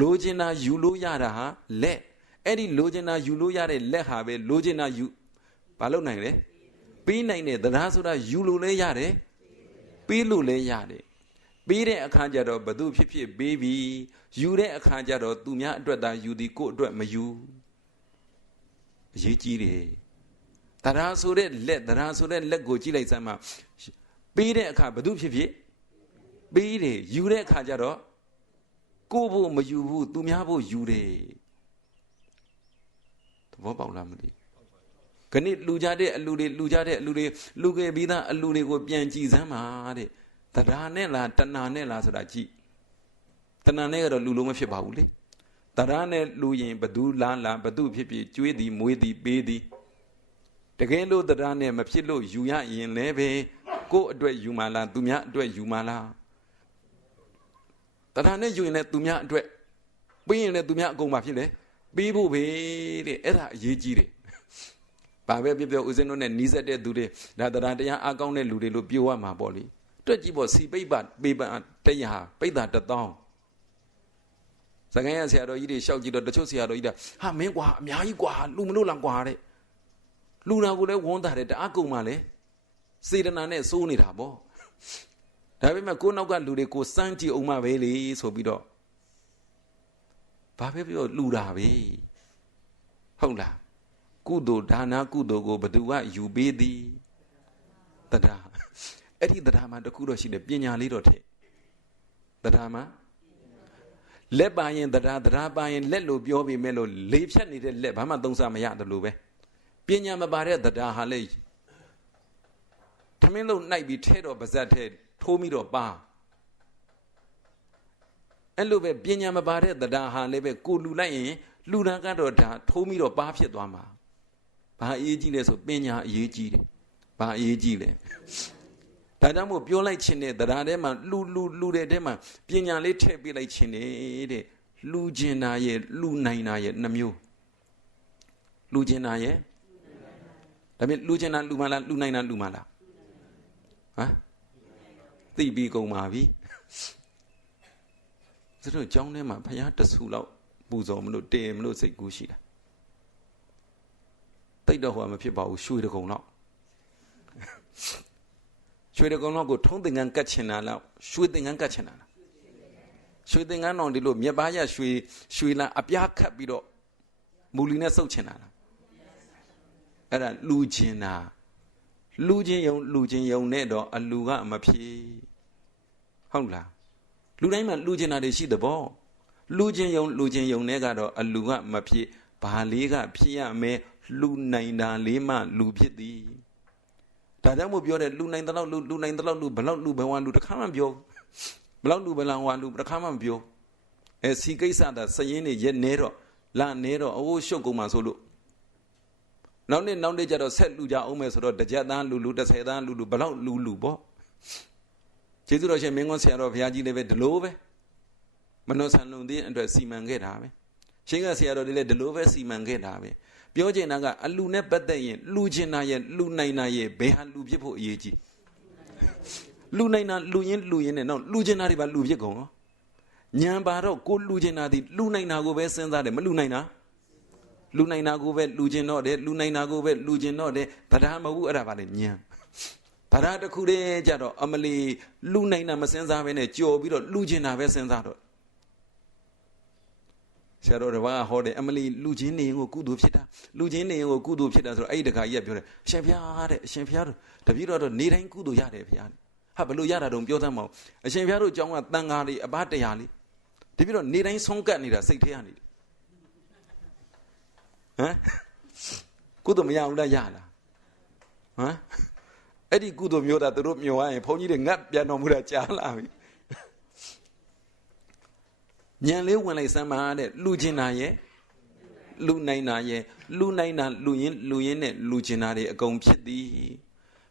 လိုချင်တာယူလို့ရတာဟာလက်အဲ့ဒီလိုချင်တာယူလို့ရတဲ့လက်ဟာပဲလိုချင်တာယူဘာလို့နိုင်လဲပေးနိုင်တဲ့တရားဆိုတာယူလို့လည်းရတယ်ပေးလို့လည်းရတယ်ပေးတဲ့အခါကျတော့ဘသူဖြစ်ဖြစ်ပေးပြီးယူတဲ့အခါကျတော့သူများအတွက်သာယူသည်ကိုယ့်အတွက်မယူအရေးကြီးတယ်တရားဆိုတဲ့လက်ကိုကြည့်လိုက်စမ်းမှာပေးတဲ့အခါဘသူဖြစ်ဖြစ်ပေးတယ်ယူတဲ့အခါကျတော့ကိုယ့်ဖို့မယူဘူးသူများဖို့ယူတယ်သဘောပေါက်လားမသိခဏလူကြတဲ့အလူတွေလူခဲ့ပြီးသားအလူတွေကိုပြန်ကြည့်စမ်းပါတဲ့တရားနဲ့လားတဏှာနဲ့လားဆိုတာကြည့်တဏှာနဲ့ကတော့လူလုံးမဖြစ်ပါဘူးလေတရားနဲ့လူရင်ဘသူလားဘသူဖြစ်ဖြစ်ကျွေးသည်မွေးသည်ပေးသည်တကယ်လို့တရားနဲ့မဖြစ်လို့ယူရရင်လည်းပဲကိုယ့်အတွက်ယူမှလားသူများအတွက်ယူမှလားတရားနဲ့ယူရင်လည်းသူများအတွက်ပေးရင်လည်းသူများအကုန်ပါဖြစ်လေပေးဖို့ပဲတဲ့အဲ့ဒါအရေးကြီးတယ်ဘာပဲပြောဦးဇင်းတို့နဲ့နီးစပ်တဲ့သူတွေဒါတရားတရားအကောင်းတဲ့လူတွေလို့ပြောရမှာပေါ့လေတွက်ကြည့်ပေါ့စီပိပ္ပပေပတရားပိဋ္ဌာ1000စကိုင်းရဆရာတော်ကြီးတွေရှောက်ကြည့်တော့တချို့ဆရာတော်ကြီးဟာမင်းကွာအများကြီးကွာလူမလို့လားကွာတဲ့လူနာကိုလည်းဝန်းတာတယ်တအားကုန်မှလည်းစေတနာနဲ့စိုးနေတာပေါ့ ဒါပေမဲ့ကိုနောက်ကလူတွေကိုစမ်းကြည့်အောင်မပဲလေဆိုပြီးတော့ဘာပဲပြောလူတာပဲဟုတ်လားကုသိုလ်ဒါနကုသိုလ်ကိုဘသူကယူပေးသည်တရားအဲ့ဒီတရားမှာတခုတော့ရှိတယ်ပညာလေးတော့ထည့်တရားမှာလက်ပါရင်တရားပါရင်လက်လို့ပြောပြီးမဲ့လို့လေဖြတ်နေတဲ့လက်ဘာမှသုံးစားမရတယ်လို့ပဲပညာမပါတဲ့တရားဟာလေထမင်းလို့နှိုက်ပြီးထဲတော့ပါဇက်ထဲထိုးပြီးတော့ပါအဲ့လိုပဲပညာမပါတဲ့တရားဟာလည်းပဲကိုလူလိုက်ရင်လူနာကတော့ဒါထိုးပြီးတော့ပါဖြစ်သွားမှာဘာအရေးကြီးလဲဆိုပညာအရေးကြီးတယ်ဘာအရေးကြီးလဲဒါကြောင့်မို့ပြောလိုက်ခြင်းနဲ့တရားထဲမှာလူတဲ့ထဲမှာပညာလေးထည့်ပေးလိုက်ခြင်းတဲ့လူကျင်နာရဲ့လူနိုင်နာရဲ့နှမျိုးလူကျင်နာရဲ့ဒါပေမဲ့လူကျင်နာလူမလားလူနိုင်နာလူမလားဟမ်သိပြီးကုန်ပါပြီဆိုတော့ကျောင်းထဲမှာဘုရားတဆူလောက်ပူဇော်မလို့တင်မလို့စိတ်ကူးရှိတာတိတ်တော့ဟိုမဖြစ်ပါဘူးရွှေတကုံတော့ရွှေတကုံတော့ကိုထုံးသင်္ကန်းကတ်ချင်တာလားရွှေသင်္ကန်းကတ်ချင်တာလားရွှေသင်္ကန်းတော့ဒီလိုမြက်ပါးရရွှေလာအပြားခတ်ပြီးတော့မူလီနဲ့စုပ်ချင်တာလားအဲ့ဒါလူကျင်တာလူချင်းယုံနဲ့တော့အလူကမဖြေဟုတ်လားလူတိုင်းမှာလူကျင်တာတွေရှိတဲ့ပေါ့လူချင်းယုံနဲ့ကတော့အလူကမဖြေဘာလေးကဖြစ်ရမယ်လူနိုင်တာလေးမှလူဖြစ်သည်ဒါကြောင့်မို့ပြောတယ်လူနိုင်တဲ့လောက်လူနိုင်တဲ့လောက်လူဘလောက်လူဘဝလူတစ်ခါမှမပြောဘလောက်လူဘလောက်ဝါလူတစ်ခါမှမပြောစီကိစ္စတာစရင်နေရက်နေတော့လာနေတော့အိုးရှုပ်ကုန်မှာဆိုလို့နောက်နေ့ကျတော့ဆက်လူကြအောင်မယ်ဆိုတော့တစ်ကြက်သားလူ30သားလူဘလောက်လူပေါ့ကျေးဇူးတော်ရှင်မင်းကွန်းဆရာတော်ဘုရားကြီးလည်းပဲဒီလိုပဲမနောဆန်လုံသေးအတွက်စီမံခဲ့တာပဲရှင်ကဆရာတော်တွေလည်းဒီလိုပဲစီမံခဲ့တာပဲပြောချင်တာကအလူနဲ့ပတ်သက်ရင်လူချင်တာရဲ့လူနိုင်တာရဲ့ဘယ်ဟာလူဖြစ်ဖို့အရေးကြီးလူနိုင်တာလူရင်းနဲ့တော့လူချင်တာတွေပါလူဖြစ်ကုန်ရောညံပါတော့ကိုလူချင်တာဒီလူနိုင်တာကိုပဲစဉ်းစားတယ်မလူနိုင်တာလူနိုင်တာကိုပဲလူချင်တော့တယ်လူနိုင်တာကိုပဲလူချင်တော့တယ်တရားမဟုတ်အဲ့ဒါပါလေညံတရားတစ်ခုတည်းကြတော့အမလီလူနိုင်တာမစဉ်းစားဘဲနဲ့ကြော်ပြီးတော့လူချင်တာပဲစဉ်းစားတော့ဆရာတော်တပါးဟောတယ်အမလီလူချင်းနေရင်ကိုကုသိုလ်ဖြစ်တာလူချင်းနေရင်ကိုကုသိုလ်ဖြစ်တာဆိုတော့အဲ့ဒီတခါကြီးကပြောတယ်အရှင်ဘုရားတဲ့အရှင်ဘုရားတို့တပည့်တော်နေတိုင်းကုသိုလ်ရတယ်ဘုရားဟာဘလို့ရတာတုံပြောသမ်းမအောင်အရှင်ဘုရားတို့ကျောင်းကတန်ဃာလေးအပား100လေးတပည့်တော်နေတိုင်းဆုံးကတ်နေတာစိတ်ထဲကနေဟမ်ကုသိုလ်မရဘူးလားရလားဟမ်အဲ့ဒီကုသိုလ်မျိုးတာတို့မျောရရင်ဘုန်းကြီးတွေငတ်ပြန်တော်မူတာကြားလာပြီညံလေးဝင်လိုက်စမ်းပါတဲ့လူကျင်တာရဲ့လူနိုင်တာရဲ့လူနိုင်တာလူရင်းနဲ့လူကျင်တာတွေအကုန်ဖြစ်သည်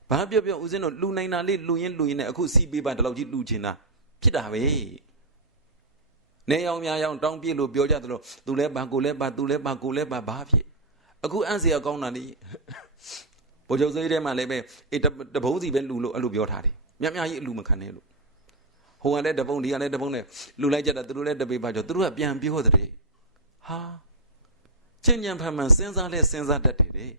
ဘာပြောဦးစင်းတို့လူနိုင်တာလေးလူရင်းနဲ့အခုစီးပေးပါဒီလောက်ကြီးလူကျင်တာဖြစ်တာပဲနေအောင်များအောင်တောင်းပြလို့ပြောကြသလိုသူလဲပါကိုလဲပါသူလဲပါကိုလဲပါဘာဖြစ်အခုအံ့စရာကောင်းတာလေဘိုးချုပ်စိတ်ထဲမှာလည်းပဲအေးတပုံးစီပဲလူလို့အဲ့လိုပြောထားတယ်မြတ်ကြီးအလူမခံနဲ့လို့ဟိုကလည်းတပုံးဒီကလည်းတပုံးနဲ့လူလိုက်ကြတာသူတို့လည်းတပေပါကြောသူတို့ကပြန်ပြောတဲ့ဟာချင်းညံဖန်မှန်စဉ်းစားလဲစဉ်းစားတတ်တယ်တဲ့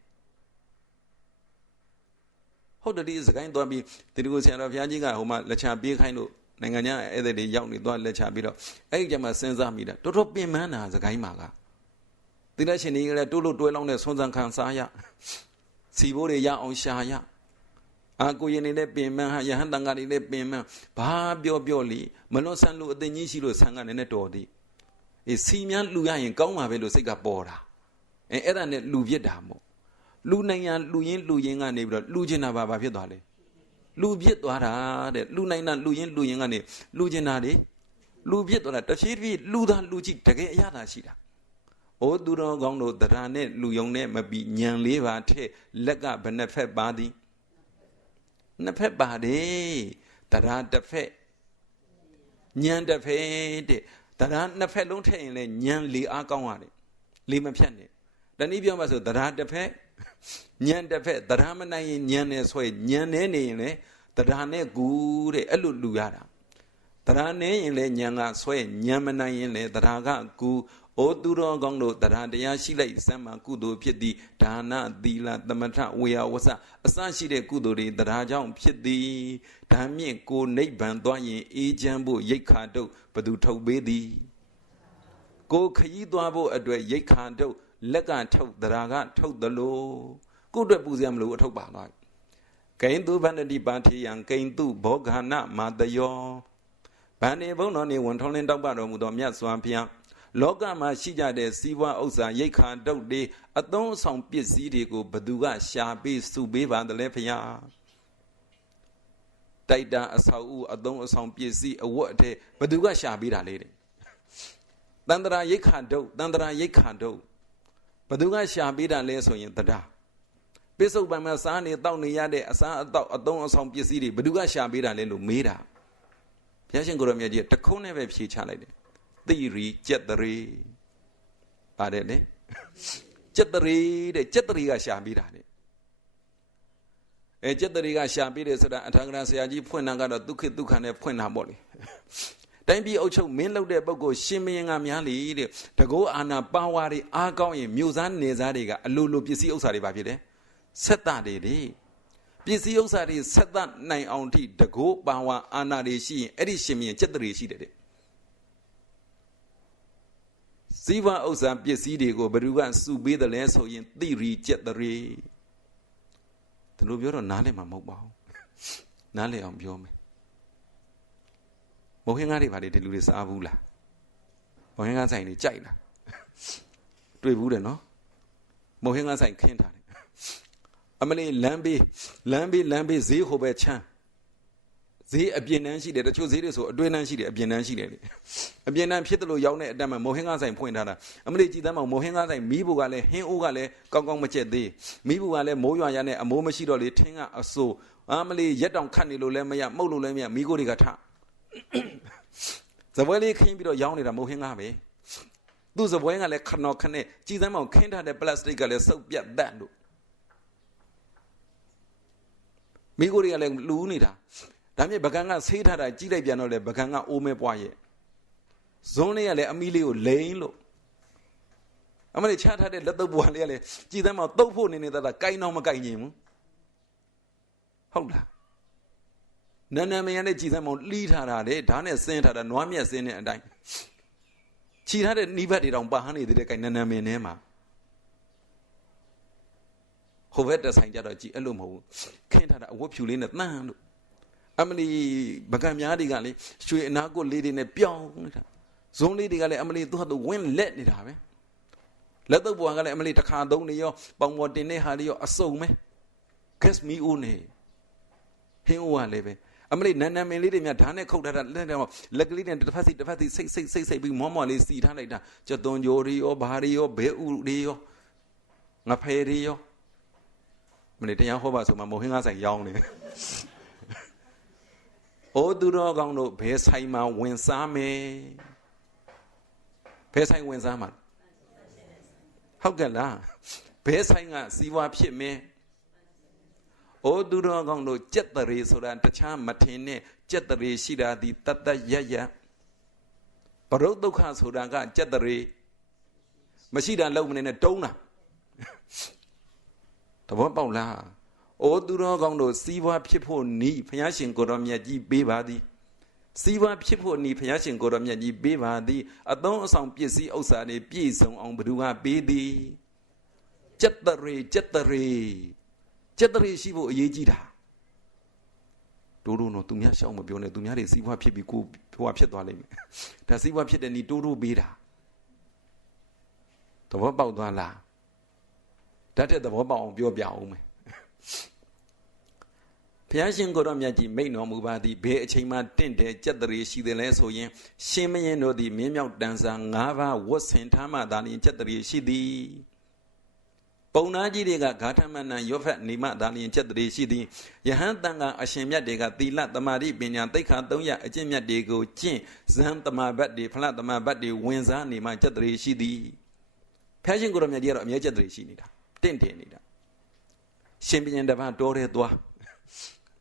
ဟုတ်တယ်ဒီစကိုင်းသွားပြီးဒီလိုဆရာတော်ဘုရားကြီးကဟိုမှာလက်ချပေးခိုင်းလို့နိုင်ငံခြားဧည့်သည်တွေရောက်နေသွားလက်ချပြီးတော့အဲ့ဒီကျမှစဉ်းစားမိတာတော်တော်ပင်ပန်းတာစကိုင်းမှာကသီလရှင်တွေကလည်းတိုးလို့တွဲလောင်းတဲ့ဆွမ်းဆန်းခံစားရစီဘိုးတွေရအောင်ရှာရအာကိုရင်နေတဲ့ပင်မဟာယဟန်တန်ဃာတွေလည်းပင်မဘာပြောလီမလွန်ဆန်လို့အသိကြီးရှိလို့ဆန်ကလည်းနဲ့တော်သည်အေးစီမြန်းလူရရင်ကောင်းပါပဲလို့စိတ်ကပေါ်တာအဲ့ဒါနဲ့လူပြစ်တာမို့လူနိုင်ရလူရင်းကနေပြီးတော့လူကျင်တာဘာဖြစ်သွားလဲလူပြစ်သွားတာတဲ့လူနိုင်တာလူရင်းကနေလူကျင်တာတွေလူပြစ်သွားတာတဖြည်းဖြည်းလူသားလူကြည့်တကယ်အရသာရှိတာအိုးသူတော်ကောင်းတို့တရားနဲ့လူယုံနဲ့မပြီးညံလေးပါထဲလက်ကဘယ်နှဖက်ပါသည်နှစ်ဖက်ပါတယ်တရားတစ်ဖက်ညံတစ်ဖက်တဲ့တရားနှစ်ဖက်လုံးထည့်ရင်လည်းညံလေအားကောင်းရတယ်လေမဖြတ်နဲ့တနည်းပြောမှဆိုတရားတစ်ဖက်ညံတစ်ဖက်တရားမနိုင်ရင်ညံနဲ့ဆွဲညံနေနေရင်လည်းတရားနဲ့ကူတဲ့အဲ့လိုလူရတာတရားနဲ့ရင်လည်းညံကဆွဲညံမနိုင်ရင်လည်းတရားကကူ ဩသူတော်ကောင်းတို့တရားတရားရှိလိုက်စမ်းမှာကုသိုလ်ဖြစ်သည်ဒါနသီလသမထဝေယဝဆအစရှိတဲ့ကုသိုလ်တွေတရားကြောင့်ဖြစ်သည်ဒါမြင့်ကိုနိဗ္ဗာန်သွားရင်အေးချမ်းဖို့ရိတ်ခါတုတ်ဘသူထုတ်ပေးသည်ကိုခရီးသွားဖို့အတွက်ရိတ်ခါတုတ်လက်ကထုတ်တရားကထုတ်သလိုကိုအတွက်ပူဇော်မလို့အထုတ်ပါတော့ကိန္တုဗန္တိပါတိယံကိန္တုဘောဂာနမာတယောဗန္နေဘုံတော်နေဝန်ထုံးလင်းတောက်ပတော်မူသောမြတ်စွာဘုရားလောကမှာရှိကြတဲ့စီးပွားဥစ္စာရိတ်ခါတုတ်တွေအသုံးအဆောင်ပစ္စည်းတွေကိုဘသူကရှာပေးစုပေးပါသလဲဘုရားတိုက်တာအဆောက်အဦအသုံးအဆောင်ပစ္စည်းအဝတ်အထည်ဘသူကရှာပေးတာလေတဲ့တန္တရာရိတ်ခါတုတ်တန္တရာရိတ်ခါတုတ်ဘသူကရှာပေးတာလဲဆိုရင်တရားပိဿုပံမှာစားနေတောက်နေရတဲ့အစားအသောက်အသုံးအဆောင်ပစ္စည်းတွေဘသူကရှာပေးတာလဲလို့မေးတာဘုရားရှင်ကိုရမြတ်ကြီးတခုံးနဲ့ပဲဖြေချလိုက်တယ်တိရီကျက်တရီပါတယ်လေကျက်တရီတဲ့ကျက်တရီကရှာပေးတာတဲ့ကျက်တရီကရှာပေးတယ်ဆိုတာအထာဂရဆရာကြီးဖွင့်တာကတော့ဒုက္ခဒုက္ခနဲ့ဖွင့်တာပေါ့လေတိုင်းပြည်အုပ်ချုပ်မင်းလုပ်တဲ့ပုဂ္ဂိုလ်ရှင်မင်းကများလေတဲ့တကောအာနာပါဝါတွေအားကောင်းရင်မြို့စားနေစားတွေကအလိုလိုပစ္စည်းဥစ္စာတွေပါဖြစ်တယ်ဆက်တာတွေလေပစ္စည်းဥစ္စာတွေဆက်တာနိုင်အောင်ထိတကောပါဝါအာနာတွေရှိရင်အဲ့ဒီရှင်မင်းကျက်တရီရှိတယ်တဲ့ဇီဝဥစ္စာပစ္စည်းတွေကိုဘယ်သူကစုပေးတယ်လဲဆိုရင်တိရီကျက်တရီဒီလိုပြောတော့နားလည်မှာမဟုတ်ပါဘူးနားလည်အောင်ပြောမယ်မုံဟင်းကားတွေဗါလေဒီလူတွေစားဘူးလားမုံဟင်းကားဆိုင်တွေကြိုက်လားတွေ့ဘူးတယ်နော်မုံဟင်းကားဆိုင်ခင်းထားတယ်အမလေးလမ်းဘေးဈေးဟိုပဲချမ်းဈေးအပြင်းတန်းရှိတယ်တချို့ဈေးတွေဆိုအတွင်းတန်းရှိတယ်အပြင်းတန်းရှိတယ်လေအပြင်းတန်းဖြစ်တယ်လို့ရောက်တဲ့အတက်မှာမုံဟင်းကားဆိုင်ဖွင့်ထားတာအမလေးကြည်သမ်းမုံဟင်းကားဆိုင်မီးဖို့ကလည်းဟင်းအိုးကလည်းကောင်းကောင်းမကျက်သေးမီးဖို့ကလည်းမိုးရွာရနဲ့အမိုးမရှိတော့လေထင်းကအဆိုးအမလေးရက်တောင်ခတ်နေလို့လည်းမရမှုတ်လို့လည်းမရမီးကိုတွေကထဇပွဲလေးခင်းပြီးတော့ရောင်းနေတာမုံဟင်းကားပဲသူ့ဇပွဲကလည်းခနော်ခနဲ့ကြည်သမ်းမခင်းထားတဲ့ပလတ်စတစ်ကလည်းစုပ်ပြတ်တတ်လို့မီးကိုတွေကလည်းလူးနေတာဒါမြင်ပကံကဆေးထားတာကြီးလိုက်ပြန်တော့လေပကံကအိုးမဲပွားရဲ့ဇွန်းလေးကလည်းအမီလေးကိုလိန်လို့အမလေးချထားတဲ့လက်တုပ်ပွားလေးကလည်းကြည်သမ်းမတုပ်ဖို့နေနေတာကိုင်းတော့မကိုင်းခြင်းဘူးဟုတ်လားနန်းနမယနဲ့ကြည်သမ်းမလှီးထားတာလေဓာတ်နဲ့ဆင်းထားတာနွားမြက်ဆင်းတဲ့အတိုင်းခြိထားတဲ့နှီးဘက်တွေတောင်ပါဟန်းနေသေးတဲ့ကိုင်းနန်းနမယနဲ့မှာဟိုဘက်တဆိုင်ကြတော့ကြည်အဲ့လိုမဟုတ်ဘူးခင်းထားတာအဝတ်ဖြူလေးနဲ့တန်းလို့အမလီပကံများတွေကလေရွှေအနာကိုလေးတွေနဲ့ပြောင်းနေတာဇုံလေးတွေကလည်းအမလီသူ့ဟာသူဝင်းလက်နေတာပဲလက်တော့ဘွားကလည်းအမလီတစ်ခါသုံးနေရောပေါင်ပေါ်တင်နေဟာတွေရောအစုံပဲဂက်စ်မီအိုးနေဟင်းအိုးကလည်းပဲအမလီနန်းနန်းမင်းလေးတွေများဓာတ်နဲ့ခုတ်ထားတာလက်ကလေးနဲ့တစ်ဖက်စီစိတ်ပြီးမောလေးစီထားလိုက်တာကျသွန်ကြိုတွေရောဘာတွေရောဘဲဥတွေရောငဖဲတွေရောမလီတရားဟောပါဆိုမှမုံဟင်းကားဆိုင်ရောင်းနေဩသူတော်ကောင်းတို့ဘယ်ဆိုင်မှာဝင်စားမယ်ဘယ်ဆိုင်ဝင်စားမှာဟုတ်ကဲ့လားဘယ်ဆိုင်ကစီးပွားဖြစ်မယ်ဩသူတော်ကောင်းတို့ကြက်တရေဆိုတာတခြားမထင်နဲ့ကြက်တရေရှိတာဒီတတ်တတ်ရရပရုဒုက္ခဆိုတာကကြက်တရေမရှိတာလုံးမနေနဲ့တုံးတာတဘောပေါက်လားဩသူတော်ကောင်းတို့စီးပွားဖြစ်ဖို့နီးဘုရားရှင်ကိုတော်မြတ်ကြီးပေးပါသည်စီးပွားဖြစ်ဖို့နီးဘုရားရှင်ကိုတော်မြတ်ကြီးပေးပါသည်အသုံးအဆောင်ပစ္စည်းဥစ္စာတွေပြည့်စုံအောင်ဘယ်သူကပေးသည်ကျက်တရေရှိဖို့အရေးကြီးတာတိုးတော့သူများရှောက်မပြောနဲ့သူများတွေစီးပွားဖြစ်ပြီးကိုဘွားဖြစ်သွားလိမ့်မယ်ဒါစီးပွားဖြစ်တဲ့နီးတိုးပေးတာသဘောပေါက်သွားလားဓာတ်တဲ့သဘောပေါက်အောင်ပြောပြအောင်မယ်ဘုရားရှင်ကိုတော်မြတ်ကြီးမိန့်တော်မူပါသည်ဘယ်အချိန်မှတင့်တယ်ကြက်တရေရှိတယ်လဲဆိုရင်ရှင်မင်းတို့သည်မင်းမြောက်တန်ဆာ၅ပါးဝတ်ဆင်ထားမှသာလျှင်ကြက်တရေရှိသည်ပုံနာကြီးတွေကဂါထမဏံရောဖတ်နေမှသာလျှင်ကြက်တရေရှိသည်ယဟန်တန်ကအရှင်မြတ်တွေကသီလသမာဓိပညာသိက္ခာ၃ရပ်အကျင့်မြတ်တွေကိုကျင့်ဇန်တမဘတ်တွေဖလတမဘတ်တွေဝင်စားနေမှကြက်တရေရှိသည်ဘုရားရှင်ကိုတော်မြတ်ကြီးကတော့အမြဲကြက်တရေရှိနေတာတင့်တယ်နေတာရှင်ဘုရင်တစ်ပါးတောထဲသွား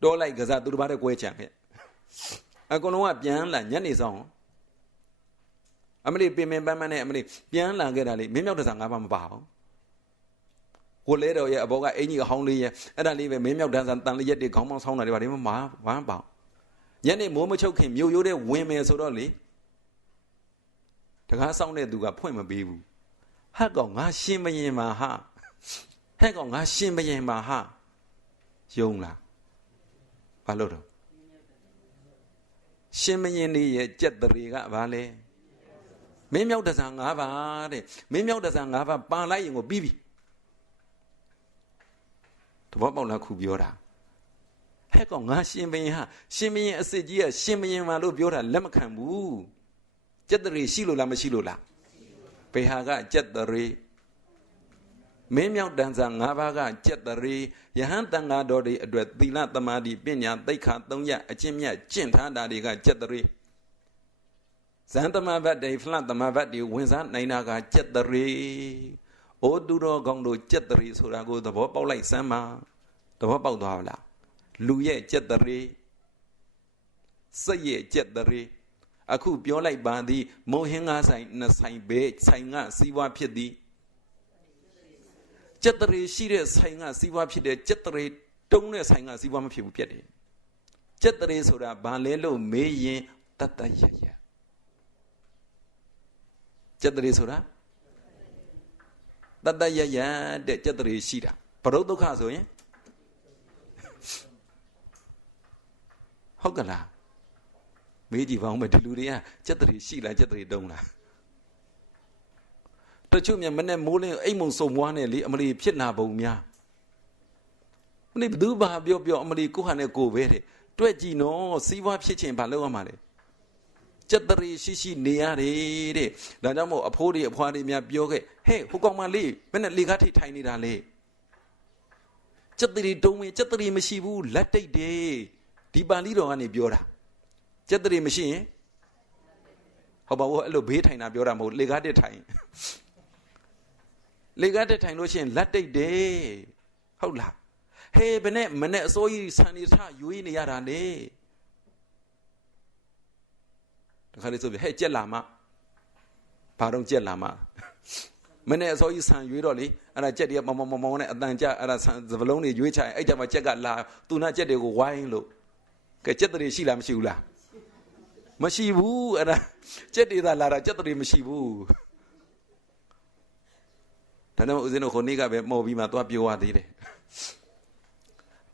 တောလိုက်ကစားသူတစ်ပါးတည်းကွဲချံခဲ့အကုန်လုံးကပြန်လာညနေဆောင် အမလေးပင်ပင်ပန်းပန်းနဲ့အမလေးပြန်လာခဲ့တာလေမင်းမြောက်တစား၅ပါးမပါဘူးကိုလဲတော်ရဲ့အဘောကအင်ကြီးအဟောင်းလေးရဲ့အဲ့ဒါလေးပဲမင်းမြောက်တန်းစားတန်လျက်တွေခေါင်းပေါင်းဆောင်းတာတွေပါဒီမှာဝမ်းပေါညနေမိုးမချုပ်ခင်မြို့ရိုးတဲ့ဝင်မယ်ဆိုတော့လေတကားဆောင်တဲ့သူကဖွင့်မပေးဘူးဟက်ကောင်ငါရှင်မရင်မှာဟာဟဲ့ကောင်ငါရှင်မရင်မှာဟာယုံလားဘာလို့တော့ရှင်မရင်လေးရဲ့ကြက်တရေကဘာလဲမင်းမြောက်တစား၅ပါးတဲ့မင်းမြောက်တစား၅ပါးပါလိုက်ရင်ကိုပြီးပြီတဘောပေါက်လားခုပြောတာဟဲ့ကောင်ငါရှင်မရင်ဟာရှင်မရင်အစ်စ်ကြီးကရှင်မရင်မှာလို့ပြောတာလက်မခံဘူးကြက်တရေရှိလို့လားမရှိလို့လားဘေဟာကကြက်တရေမင်းမြောက်တန်စား၅ပါးကကြက်တရေယဟန်တန်ဃာတော်တွေအတွက်သီလသမာဓိပညာသိက္ခာ၃ရပ်အကျင့်မြတ်ကျင့်ထားတာတွေကကြက်တရေဇန်သမဘတ်တွေဖလတ်သမဘတ်တွေဝင်စားနိုင်တာကကြက်တရေအိုးသူတော်ကောင်းတို့ကြက်တရေဆိုတာကိုသဘောပေါက်လိုက်စမ်းပါသဘောပေါက်သွားလားလူရဲ့ကြက်တရေစိတ်ရဲ့ကြက်တရေအခုပြောလိုက်ပါသည်မုံဟင်းငါဆိုင်နှစ်ဆိုင်ပဲဆိုင်ကစီးပွားဖြစ်သည်ကြက်တရေရှိတဲ့ဆိုင်ကစီးပွားဖြစ်တယ်ကြက်တရေတုံးတဲ့ဆိုင်ကစီးပွားမဖြစ်ဘူးပြက်တယ်ကြက်တရေဆိုတာဘာလဲလို့မေးရင်တတ်တတ်ရရကြက်တရေဆိုတာတတ်တတ်ရရတဲ့ကြက်တရေရှိတာဘရုဒုက္ခဆိုရင်ဟုတ်ကလားမေးကြည့်ပါဦးမယ်ဒီလူတွေကကြက်တရေရှိလားကြက်တရေတုံးလားတချို့မြမနဲ့မိုးလင်းအိမ်မုံစုံမွားနဲ့လေအမလီဖြစ်လာပုံများမနေ့ဘသူဘာပြောအမလီကိုဟာနဲ့ကိုပဲတဲ့တွက်ကြည့်နော်စီးပွားဖြစ်ခြင်းဘာလုပ်ရမှာလဲကြက်တရေရှိနေရတယ်တဲ့ဒါကြောင့်မို့အဖိုးတွေအဖွားတွေများပြောခဲ့ဟဲ့ဟိုကောင်မလေးမနဲ့လေကားထိထိုင်နေတာလေကြက်တရေတုံးဝင်ကြက်တရေမရှိဘူးလက်တိတ်တယ်ဒီပါဠိတော်ကနေပြောတာကြက်တရေမရှိရင်ဟုတ်ပါဘူးအဲ့လိုဘေးထိုင်တာပြောတာမဟုတ်လေကားတက်ထိုင်လေကားတက်ထိုင်လို့ရှိရင်လက်တိတ်တယ်ဟုတ်လားဟေးဘယ်နဲ့မနဲ့အစိုးရဆန်နေထရွေးနေရတာလေတခါလေးဆိုပြဟဲ့ကြက်လာမဘာတော့ကြက်လာမမနဲ့အစိုးရဆန်ရွေးတော့လေအဲ့ဒါကြက်တွေကမောင်နဲ့အတန်ကြအဲ့ဒါဆန်စပလုံးတွေရွေးချရင်အဲ့ကြမှာကြက်ကလာသူနာကြက်တွေကိုဝိုင်းလို့ကဲကြက်တွေရှိလားမရှိဘူးလားမရှိဘူးအဲ့ဒါကြက်တွေသာလာတာကြက်တွေမရှိဘူးဒါနဲ့ဦးဇင်းတို့ခုနေ့ကပဲမော်ပြီးမှသွားပြောရသေးတယ်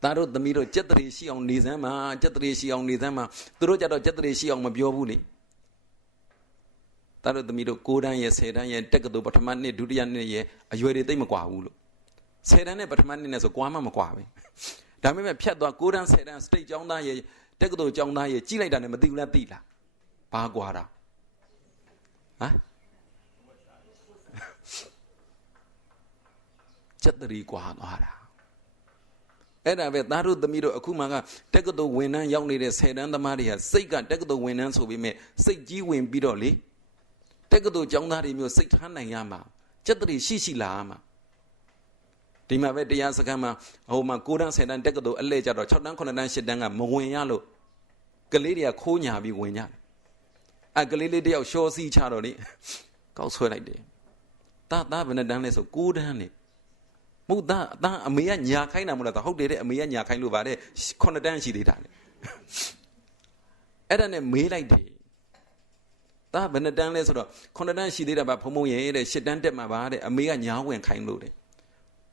သားတို့သမီးတို့ကြက်တွေရှိအောင်နေစမ်းမှာကြက်တွေရှိအောင်နေစမ်းမှာသူတို့ကြတော့ကြက်တွေရှိအောင်မပြောဘူးလေသားတို့သမီးတို့9တန်းရဲ့10တန်းရဲ့တက္ကသိုလ်ပထမနှစ်ဒုတိယနှစ်ရဲ့အရွယ်တွေသိမ့်မကွာဘူးလို့10တန်းနဲ့ပထမနှစ်နဲ့ဆိုကွာမှမကွာပဲဒါပေမဲ့ဖြတ်သွား9တန်း10တန်းစတိတ်ကျောင်းသားရဲ့တက္ကသိုလ်ကျောင်းသားရဲ့ကြီးလိုက်တာနဲ့မသိဘူးလားသိလားဘာကွာတာဟမ်ကြက်တရီကွာသွားတာအဲ့ဒါပဲသားတို့သမီးတို့အခုမှကတက္ကသိုလ်ဝန်ထမ်းရောက်နေတဲ့10တန်းသမားတွေဟာစိတ်ကတက္ကသိုလ်ဝန်ထမ်းဆိုပေမဲ့စိတ်ကြီးဝင်ပြီးတော့လေတက္ကသိုလ်ကျောင်းသားတွေမျိုးစိတ်ထားနိုင်ရမှာကြက်တရီရှိလာမှာဒီမှာပဲတရားစခန်းမှာဟိုမှာ9တန်း10တန်းတက္ကသိုလ်အလဲကြတော့6တန်း9တန်း10တန်းကမဝင်ရလို့ကလေးတွေကခိုးညာပြီးဝင်ကြတယ်အဲ့ကလေးလေးတယောက်ရှော့စီးချတော့လေကောက်ဆွဲလိုက်တယ်သားဘယ်နဲ့တန်းလဲဆို9တန်းနေမဟုတ်သားအမေကညာခိုင်းတာမဟုတ်လားဟုတ်တယ်တဲ့အမေကညာခိုင်းလို့ပါတဲ့9တန်းရှိသေးတာလေအဲ့ဒါနဲ့မေးလိုက်တယ်သားဘယ်နဲ့တန်းလဲဆိုတော့9တန်းရှိသေးတာပါဖုံဖုံရဲ့တဲ့10တန်းတက်မှာပါတဲ့အမေကညာဝင်ခိုင်းလို့တဲ့